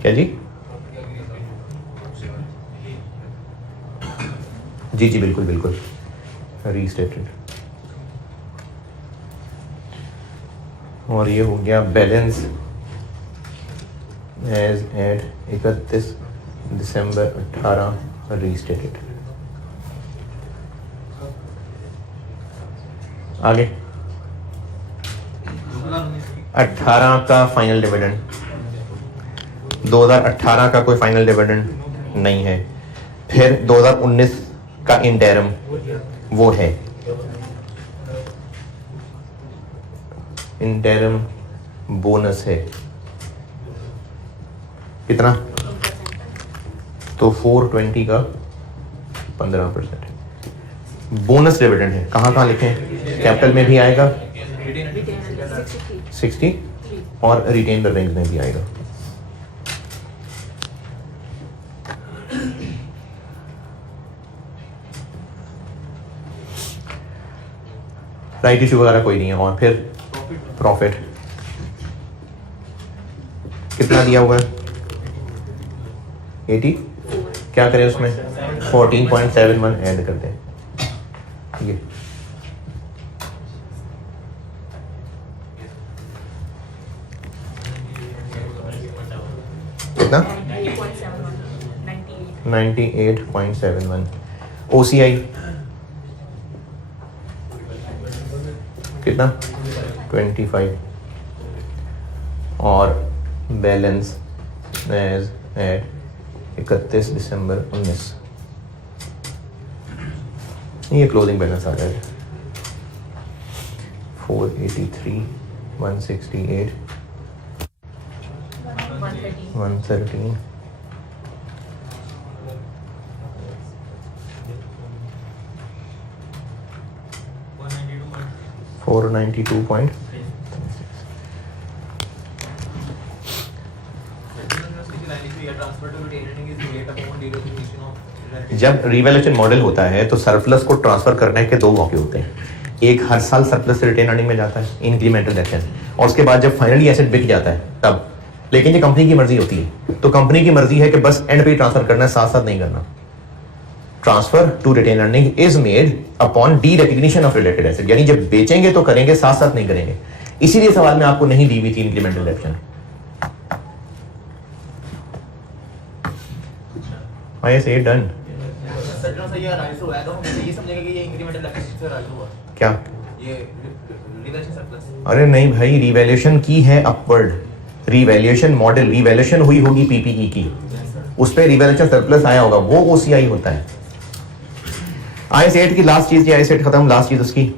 क्या जी? जी जी बिल्कुल बिल्कुल रीस्टेटेड। और ये हो गया balance as at 31 December 18 restated. आगे 18 का फाइनल डिविडेंड। 2018 का कोई फाइनल डिविडेंड नहीं है। फिर 2019 का इंटरम वो है, इंटरम बोनस है। कितना? तो 420 का 15% है। बोनस डिविडेंड है। कहाँ लिखें? कैपिटल में भी आएगा 60 और रिटेन अर्निंग्स में भी आएगा। राइट इशू वगैरह कोई नहीं है। और फिर प्रॉफिट कितना दिया हुआ है? 80। क्या करें उसमें? 14.71 ऐड कर दें। ये कितना 98.71 98.71 OCI कितना 25 और बैलेंस एज एट 31 दिसंबर 19 ये क्लोजिंग बैलेंस आ जाएगा 483 168 113 492. जब रिवैल्यूएशन मॉडल होता है तो सरप्लस को ट्रांसफर करने के दो मौके होते हैं। एक हर साल सरप्लस से रिटेन अर्निंग में जाता है इंक्रीमेंटल एक्शन, और उसके बाद जब फाइनली एसेट बिक जाता है तब। लेकिन ये कंपनी की मर्जी होती है, तो कंपनी की मर्जी है कि बस एंड पे ट्रांसफर करना है, साथ साथ नहीं करना। Transfer to retain earning is made upon derecognition of related asset, यानी जब बेचेंगे तो करेंगे, साथ साथ नहीं करेंगे। इसीलिए सवाल में आपको नहीं दी हुई थी इंक्रीमेंटल एक्शन। IS 8 done. क्या? अरे नहीं भाई, रिवैल्यूएशन की है अपवर्ड, रिवैल्यूएशन मॉडल, रिवैल्यूएशन हुई होगी पीपीई की, उस पर रिवैल्यूएशन सरप्लस आया होगा, वो OCI होता है। IS 8 की लास्ट चीज, IS 8 खत्म, लास्ट चीज उसकी,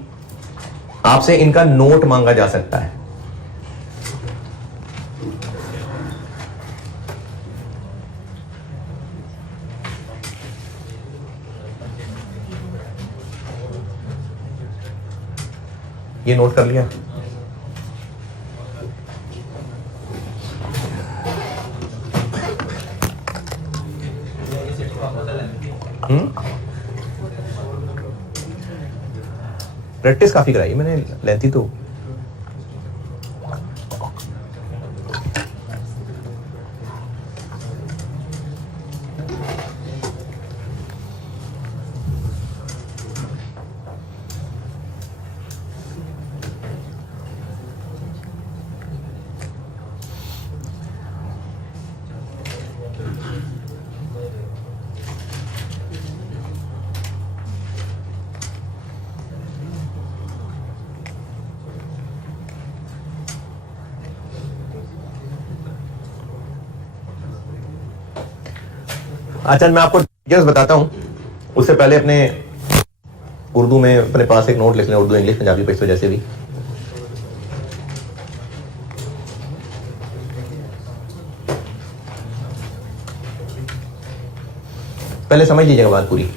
आपसे इनका नोट मांगा जा सकता है। ये नोट कर लिया? प्रैक्टिस काफी कराई मैंने, लेंथी तो। अच्छा, मैं आपको डिटेल्स बताता हूं, उससे पहले अपने उर्दू में अपने पास एक नोट लिख लें, उर्दू इंग्लिश पंजाबी पैसे जैसे भी। पहले समझ लीजिएगा बात पूरी।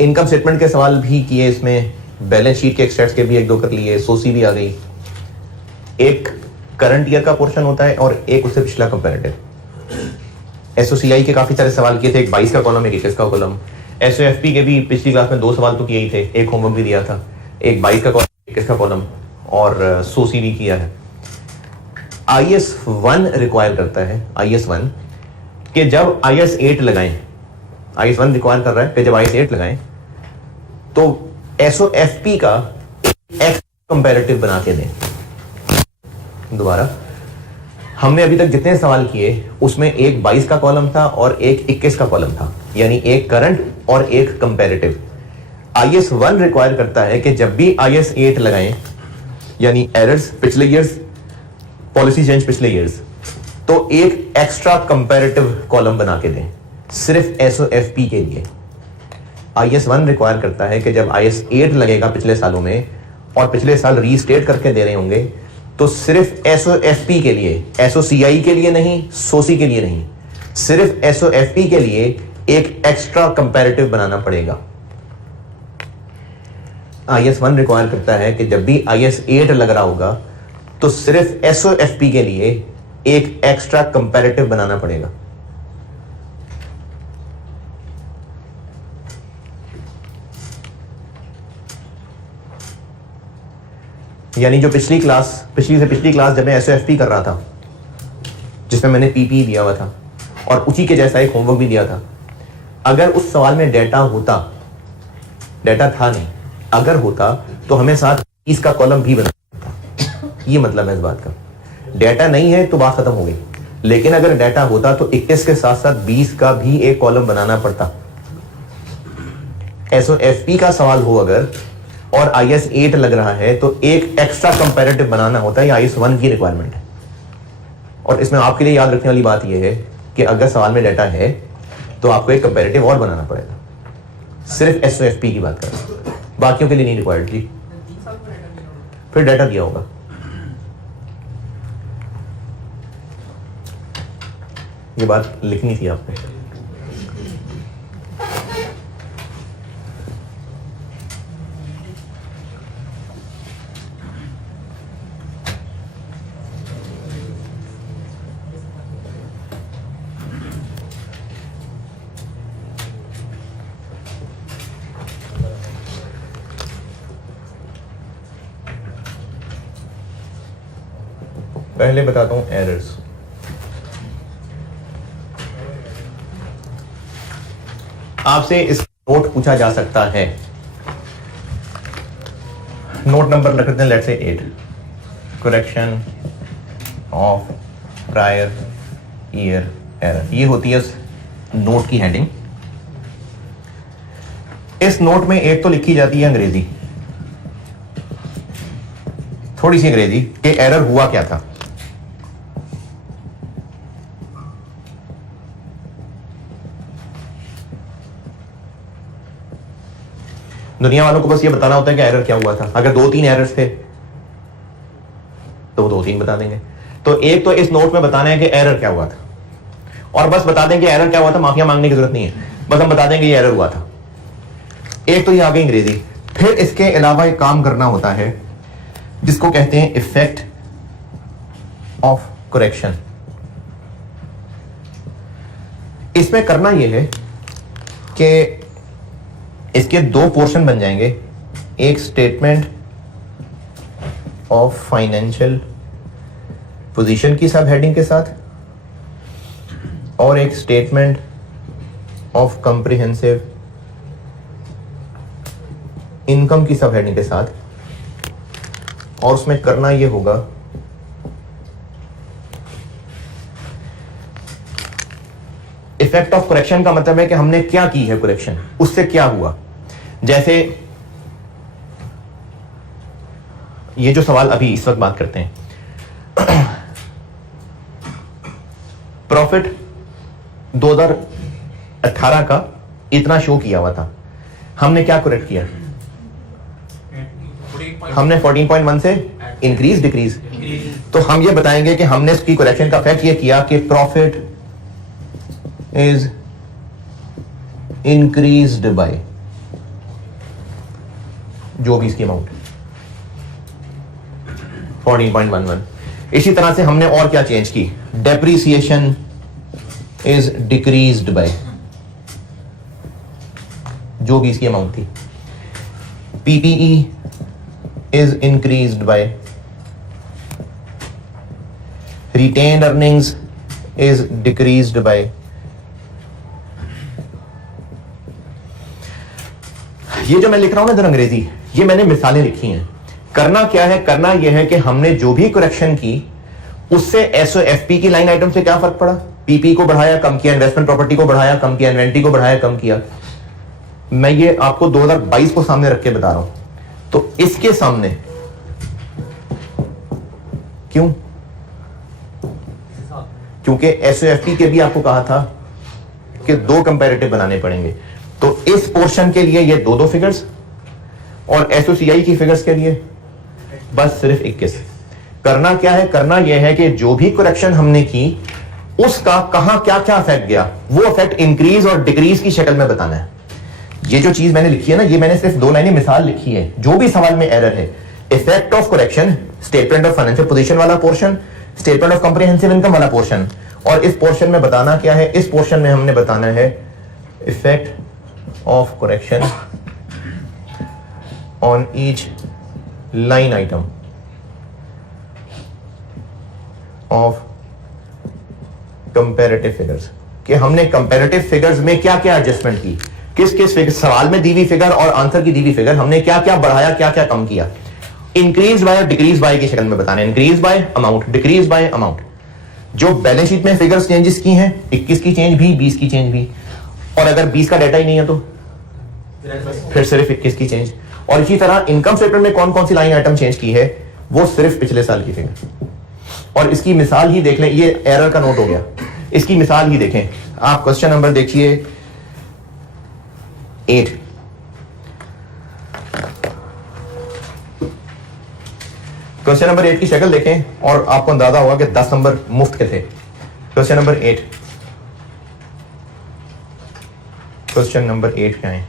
इनकम स्टेटमेंट के सवाल भी किए इसमें, बैलेंस शीट के एक्सट्रैक्ट्स के भी एक दो कर लिए, सोसी भी आ गई। एक करंट ईयर का पोर्शन होता है और एक उससे पिछला कंपैरेटिव। SOCI के काफी सारे सवाल किए थे, एक 22 का कॉलम, एक 21 का कॉलम। SOFP के भी पिछली क्लास में 2 सवाल तो किए ही थे, एक होमवर्क भी दिया था, एक 22 का कॉलम, 21 का कॉलम, और सोसी भी किया है। IS 1 रिक्वायर करता है, IS 1 कि जब IS 8 लगाएं, IS 1 रिक्वायर कर रहा है कि जब IS 8 लगाएं तो SOFP का एक कंपैरेटिव बना के दें। दोबारा, हमने अभी तक जितने सवाल किए उसमें एक 22 का कॉलम था और एक 21 का कॉलम था, यानी एक करंट और एक कंपैरेटिव। IS 1 रिक्वायर करता है कि जब भी IS 8 लगाएं, यानी एरर्स पिछले ईयर्स, पॉलिसी चेंज पिछले ईयर्स, तो एक एक्स्ट्रा कंपैरेटिव कॉलम बना के दें सिर्फ SOFP के लिए। IS 1 रिक्वायर करता है कि जब IS 8 लगेगा पिछले सालों में और पिछले साल रीस्टेट करके दे रहे होंगे, तो सिर्फ SOFP के लिए, SOCI के लिए नहीं, सोसी के लिए नहीं, सिर्फ SOFP के लिए एक एक्स्ट्रा कंपैरेटिव बनाना पड़ेगा। IS 1 रिक्वायर करता है कि जब भी IS 8 लग रहा होगा तो सिर्फ SOFP के लिए एक एक्स्ट्रा कंपैरेटिव बनाना पड़ेगा। यानी जो पिछली से पिछली क्लास जब मैं SOFP कर रहा था, जिसमें मैंने PP दिया हुआ था और उसी के जैसा एक होमवर्क भी दिया था, अगर उस सवाल में डेटा होता, डेटा था नहीं, अगर होता तो हमें साथ इसका कॉलम भी बनाना था। ये मतलब है इस बात का। डेटा नहीं है तो बात खत्म हो गई। लेकिन अगर डाटा होता तो 21 के साथ साथ 20 का भी एक कॉलम बनाना पड़ता। एसओएफपी का सवाल हो अगर और IS 8 लग रहा है तो एक एक्स्ट्रा कंपैरेटिव बनाना होता है, IS 1 की रिक्वायरमेंट है। और इसमें आपके लिए याद रखने वाली बात यह है कि अगर सवाल में डाटा है तो आपको एक कंपैरेटिव और बनाना पड़ेगा। सिर्फ एसओएफपी की बात करें, बाकियों के लिए नहीं रिक्वायर्ड जी। फिर डाटा दिया होगा। ये बात लिखनी थी आपने। पहले बताता हूं एरर्स। आपसे इस नोट पूछा जा सकता है। नोट नंबर रख देते हैं, let's say 8, correction of prior year error. ये होती है उस नोट की हेडिंग। इस नोट में एक तो लिखी जाती है अंग्रेजी, थोड़ी सी अंग्रेजी कि एरर हुआ क्या था। दुनिया वालों को बस ये बताना होता है कि एरर क्या हुआ था। अगर 2-3 एरर्स थे तो वो 2-3 बता देंगे। तो एक तो इस नोट में बताना है कि एरर क्या हुआ था, और बस बता दें कि एरर क्या हुआ था, माफिया मांगने की जरूरत नहीं है, बस हम बता देंगे ये एरर हुआ था। एक तो ये आ गई अंग्रेजी। फिर इसके अलावा एक काम करना होता है जिसको कहते हैं इफेक्ट ऑफ करेक्शन। इसमें करना यह है कि इसके 2 पोर्शन बन जाएंगे, एक स्टेटमेंट ऑफ फाइनेंशियल पोजीशन की सब हेडिंग के साथ और एक स्टेटमेंट ऑफ कॉम्प्रिहेंसिव इनकम की सब हेडिंग के साथ। और उसमें करना यह होगा इफेक्ट ऑफ करेक्शन का मतलब है कि हमने क्या की है करेक्शन, उससे क्या हुआ। जैसे ये जो सवाल अभी इस वक्त बात करते हैं, प्रॉफिट 2018 का इतना शो किया हुआ था, हमने क्या करेक्ट किया? हमने 14.1 से इंक्रीज डिक्रीज। तो हम ये बताएंगे कि हमने इसकी करेक्शन का फैक्ट ये किया कि प्रॉफिट इज इंक्रीज्ड बाय जो भी इसकी अमाउंट 14.11। इसी तरह से हमने और क्या चेंज की? डेप्रिसिएशन इज डिक्रीज्ड बाय जो भी इसकी अमाउंट थी। PPE is increased by, retained earnings is decreased bye. ये जो मैं लिख रहा हूं ना इधर अंग्रेजी, ये मैंने मिसालें लिखी हैं। करना क्या है? करना यह है कि हमने जो भी करेक्शन की उससे एसओएफपी की लाइन आइटम से क्या फर्क पड़ा। पीपी को बढ़ाया कम किया, इन्वेस्टमेंट प्रॉपर्टी को बढ़ाया कम किया, इन्वेंट्री को बढ़ाया कम किया। मैं ये आपको 2022 को सामने रख के बता रहा हूं। तो इसके सामने क्यों? क्योंकि एसओएफपी के भी आपको कहा था कि 2 कंपैरेटिव बनाने पड़ेंगे। तो इस पोर्शन के लिए ये 2 फिगर्स और एसओसीआई की फिगर्स के लिए बस सिर्फ 21। करना क्या है? करना यह है कि जो भी करेक्शन हमने की उसका कहां क्या क्या इफेक्ट गया, वो इफेक्ट इंक्रीज और डिक्रीज की शक्ल में बताना है। ये जो चीज मैंने लिखी है ना, ये मैंने सिर्फ 2 लाइनें मिसाल लिखी है। जो भी सवाल में एरर है, effect of correction, statement of financial position वाला portion, statement of comprehensive income वाला पोर्शन, और इस पोर्शन में बताना क्या है? इस पोर्शन में हमने बताना है effect of correction on each line item of comparative figures, कि हमने कंपैरेटिव फिगर्स में क्या क्या एडजस्टमेंट की, किस किस फिगर, सवाल में दी हुई फिगर और आंसर की दी हुई फिगर, हमने क्या क्या बढ़ाया क्या क्या कम किया। इंक्रीज बाय और डिक्रीज बाय की शक्ल में बताना है। Increase by amount, decrease by amount. जो बैलेंस शीट में फिगर्स चेंजेस की हैं, 21 की चेंज भी, 20 की चेंज भी, और अगर 20 का डाटा ही नहीं है तो फिर सिर्फ 21 की चेंज। और इसी तरह इनकम स्टेटमेंट में कौन कौन सी लाइन आइटम चेंज की है, वो सिर्फ पिछले साल की फिगर। और इसकी मिसाल ही देख लें, ये एरर का नोट हो गया, इसकी मिसाल ही देखें आप। क्वेश्चन नंबर देखिए 8। क्वेश्चन नंबर 8 की शक्ल देखें और आपको अंदाजा होगा कि 10 नंबर मुफ्त के थे। क्वेश्चन नंबर 8, क्वेश्चन नंबर 8 क्या है?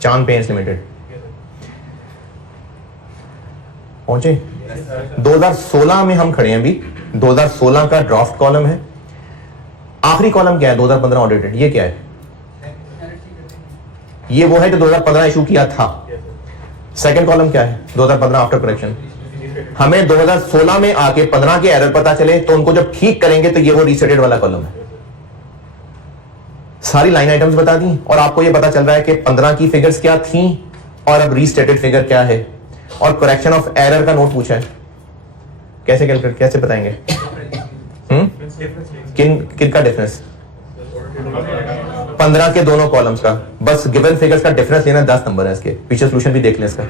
चांद पेंट्स लिमिटेड पहुंचे। 2016 में हम खड़े हैं अभी, 2016 का ड्राफ्ट कॉलम है। आखिरी कॉलम क्या है? 2015 ऑडिटेड। ये क्या है? ये वो है जो 2015 इशू किया था। सेकंड कॉलम क्या है? 2015 आफ्टर करेक्शन। हमें 2016 में आके 15 के एरर पता चले तो उनको जब ठीक करेंगे तो ये वो रीसेटेड वाला कॉलम है। सारी लाइन आइटम्स बता दी और आपको ये पता चल रहा है कि 15 की फिगर्स क्या थी और अब रीस्टेटेड फिगर क्या है, और करेक्शन ऑफ एरर का नोट पूछा है। कैसे कैलकुलेट, कैसे बताएंगे? किन का डिफरेंस? 15 के दोनों कॉलम्स का, बस गिवन फिगर्स का डिफरेंस लेना। 10 नंबर है इसके। पीछे सॉल्यूशन भी देख लें, इसका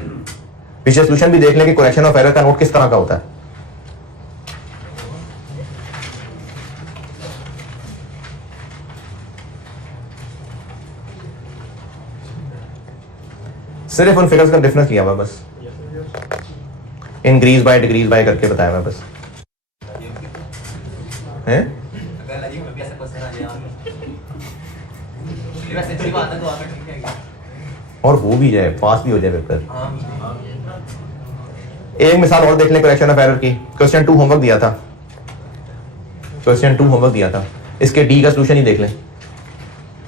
पीछे सॉल्यूशन भी देख लें कि करेक्शन ऑफ एरर का नोट किस तरह का होता है। सिर्फ उन फिगर्स का डिफरेंस लिया हुआ बस, इंक्रीज बाय डिक्रीज बाय करके बताया हुआ बस है। और हो भी जाए, पास भी हो जाए पेपर। एक मिसाल और देख लें करेक्शन ऑफ एरर की। क्वेश्चन 2 होमवर्क दिया था, क्वेश्चन 2 होमवर्क दिया था, इसके डी का सॉल्यूशन ही देख लें,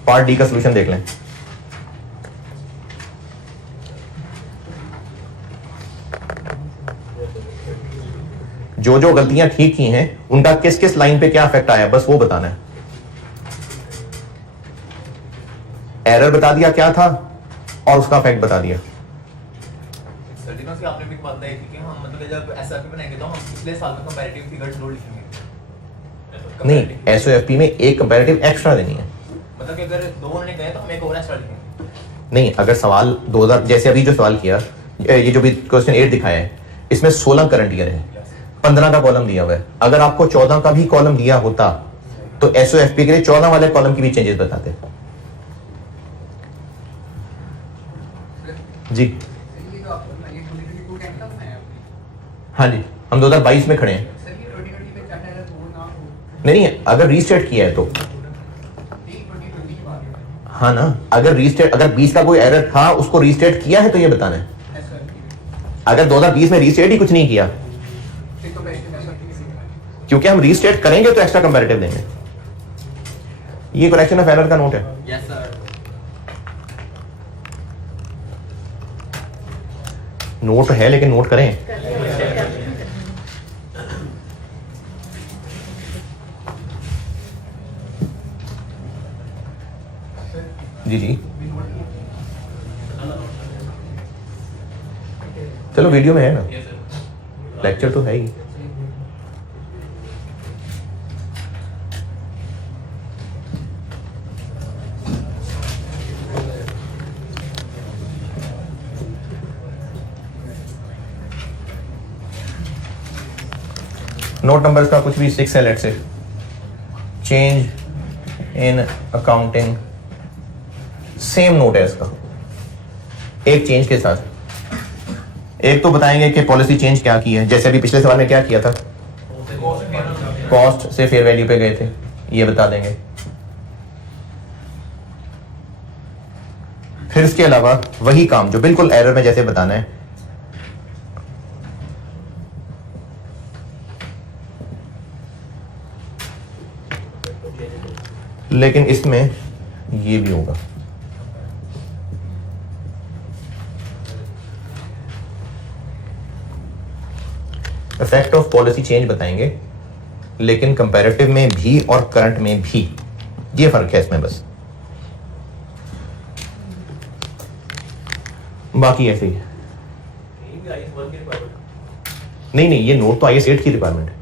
पार्ट डी का सॉल्यूशन देख लें। जो जो गलतियां ठीक की हैं उनका किस किस लाइन पे क्या इफेक्ट आया, बस वो बताना है। एरर बता दिया क्या था और उसका इफेक्ट बता दिया। आपने भी बात बताई थी कि हम मतलब जब एसआरपी बनाएंगे तो हम पिछले साल का कंपैरेटिव फिगर जरूर लिखेंगे। नहीं, एसओएफपी में एक कंपैरेटिव एक्स्ट्रा देनी है। मतलब कि अगर 2 उन्होंने गए तो हम एक और एक्स्ट्रा लिखेंगे। नहीं, अगर सवाल 2000 जैसे अभी जो सवाल किया, ये जो भी क्वेश्चन 8 दिखाया है, इसमें 16 करंट ईयर है, 15 का कॉलम दिया हुआ है। अगर आपको 14 का भी कॉलम दिया होता तो एसओएफपी के लिए 14 वाले कॉलम की भी चेंजेस बताते। जी हाँ जी, हम 2022 में खड़े हैं। नहीं, अगर रीस्टेट किया है तो हाँ ना, अगर रीस्टेट, अगर 20 का कोई एरर था उसको रीस्टेट किया है तो ये बताना है। अगर 2020 में रीस्टेट ही कुछ नहीं किया, क्योंकि हम रीस्टेट करेंगे तो एक्स्ट्रा कंपैरेटिव देंगे। ये करेक्शन ऑफ एरर का नोट है। Yes sir. नोट है लेकिन नोट करें। जी जी, चलो वीडियो में है ना, लेक्चर तो है ही। नोट नंबर का कुछ भी 6 है, लेट से change in accounting, same note है इसका, एक चेंज के साथ। एक तो बताएंगे कि पॉलिसी चेंज क्या की है, जैसे अभी पिछले सवाल में क्या किया था, कॉस्ट से फेयर वैल्यू पे गए थे, ये बता देंगे। फिर इसके अलावा वही काम जो बिल्कुल एरर में जैसे बताना है, लेकिन इसमें ये भी होगा। इफेक्ट ऑफ पॉलिसी चेंज बताएंगे, लेकिन कंपैरेटिव में भी और करंट में भी, ये फर्क है इसमें बस, बाकी ऐसे ही है। नहीं नहीं, ये नोट तो IS 8 की रिक्वायरमेंट है।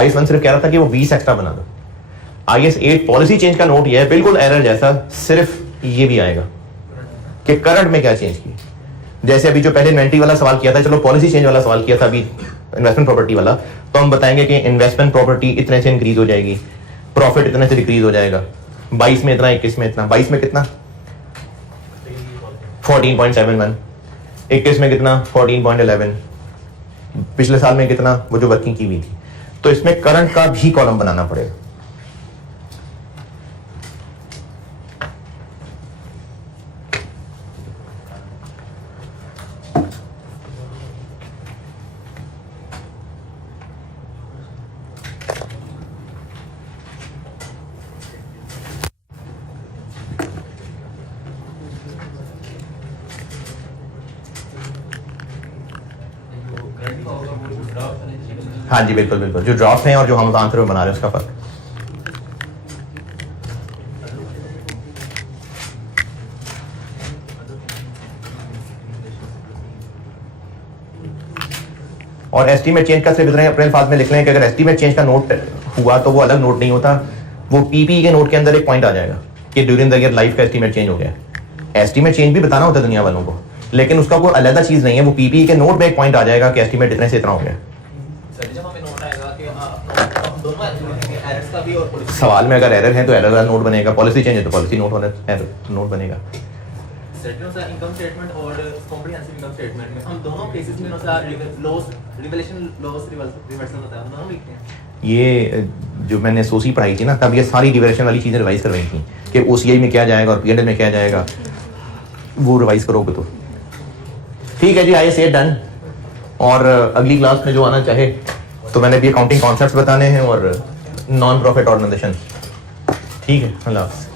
IS 1 सिर्फ कह रहा था कि वो 20 एक्स्ट्रा बना दो। IS 8 पॉलिसी चेंज का नोट ये है, बिल्कुल एरर जैसा, सिर्फ ये भी आएगा कि करंट में क्या चेंज किया। जैसे अभी जो पहले इन्वेंट्री वाला सवाल किया था, चलो पॉलिसी चेंज वाला सवाल किया था अभी इन्वेस्टमेंट प्रॉपर्टी वाला, तो हम बताएंगे कि इन्वेस्टमेंट प्रॉपर्टी इतने से इंक्रीज हो जाएगी, प्रॉफिट इतने से डिक्रीज हो जाएगा, 22 में इतना, 21 में इतना। 22 में कितना? 14.71, 21 में कितना? 14.11, पिछले साल में कितना? वो जो वर्किंग की हुई थी। तो इसमें करंट का भी कॉलम बनाना पड़ेगा। हाँ जी बिल्कुल बिल्कुल, जो ड्राफ्ट हैं और जो हम आंसर में बना रहे हैं उसका फर्क। और एस्टीमेट चेंज का सिर्फ इतना अप्रैल फाज में लिख लें कि अगर एस्टीमेट चेंज का नोट हुआ तो वो अलग नोट नहीं होता, वो पीपी के नोट के अंदर एक पॉइंट आ जाएगा कि ड्यूरिंग द ईयर लाइफ का एस्टीमेट चेंज हो गया। एस्टीमेट चेंज भी बताना होता है दुनिया वालों को, लेकिन उसका कोई अलग चीज नहीं है, वो पीपी के नोट में एक पॉइंट आ जाएगा कि एस्टीमेट इतने से इतना हो गया। सवाल में अगर एरर है तो एरर नोट बनेगा, पॉलिसी चेंज है तो पॉलिसी नोट होना नोट बनेगा। इनकम स्टेटमेंट और कॉम्प्रिहेंसिव इनकम स्टेटमेंट में हम दोनों केसेस में लॉस रिवलेशन लॉस रिवर्सल होता है, हम दोनों लिखते हैं। ये जो मैंने सोसी पढ़ाई थी ना, तब ये सारी डिवेरेशन वाली चीजें रिवाइज करवाई थी कि OCI में क्या जाएगा और P&L में क्या जाएगा, वो रिवाइज करोगे तो ठीक है जी। IS 8 done. और अगली क्लास में जो आना चाहे तो मैंने भी अकाउंटिंग कॉन्सेप्ट्स बताने हैं और नॉन प्रॉफिट ऑर्गेनाइजेशन। ठीक है, अल्लाह हाफ़िज़।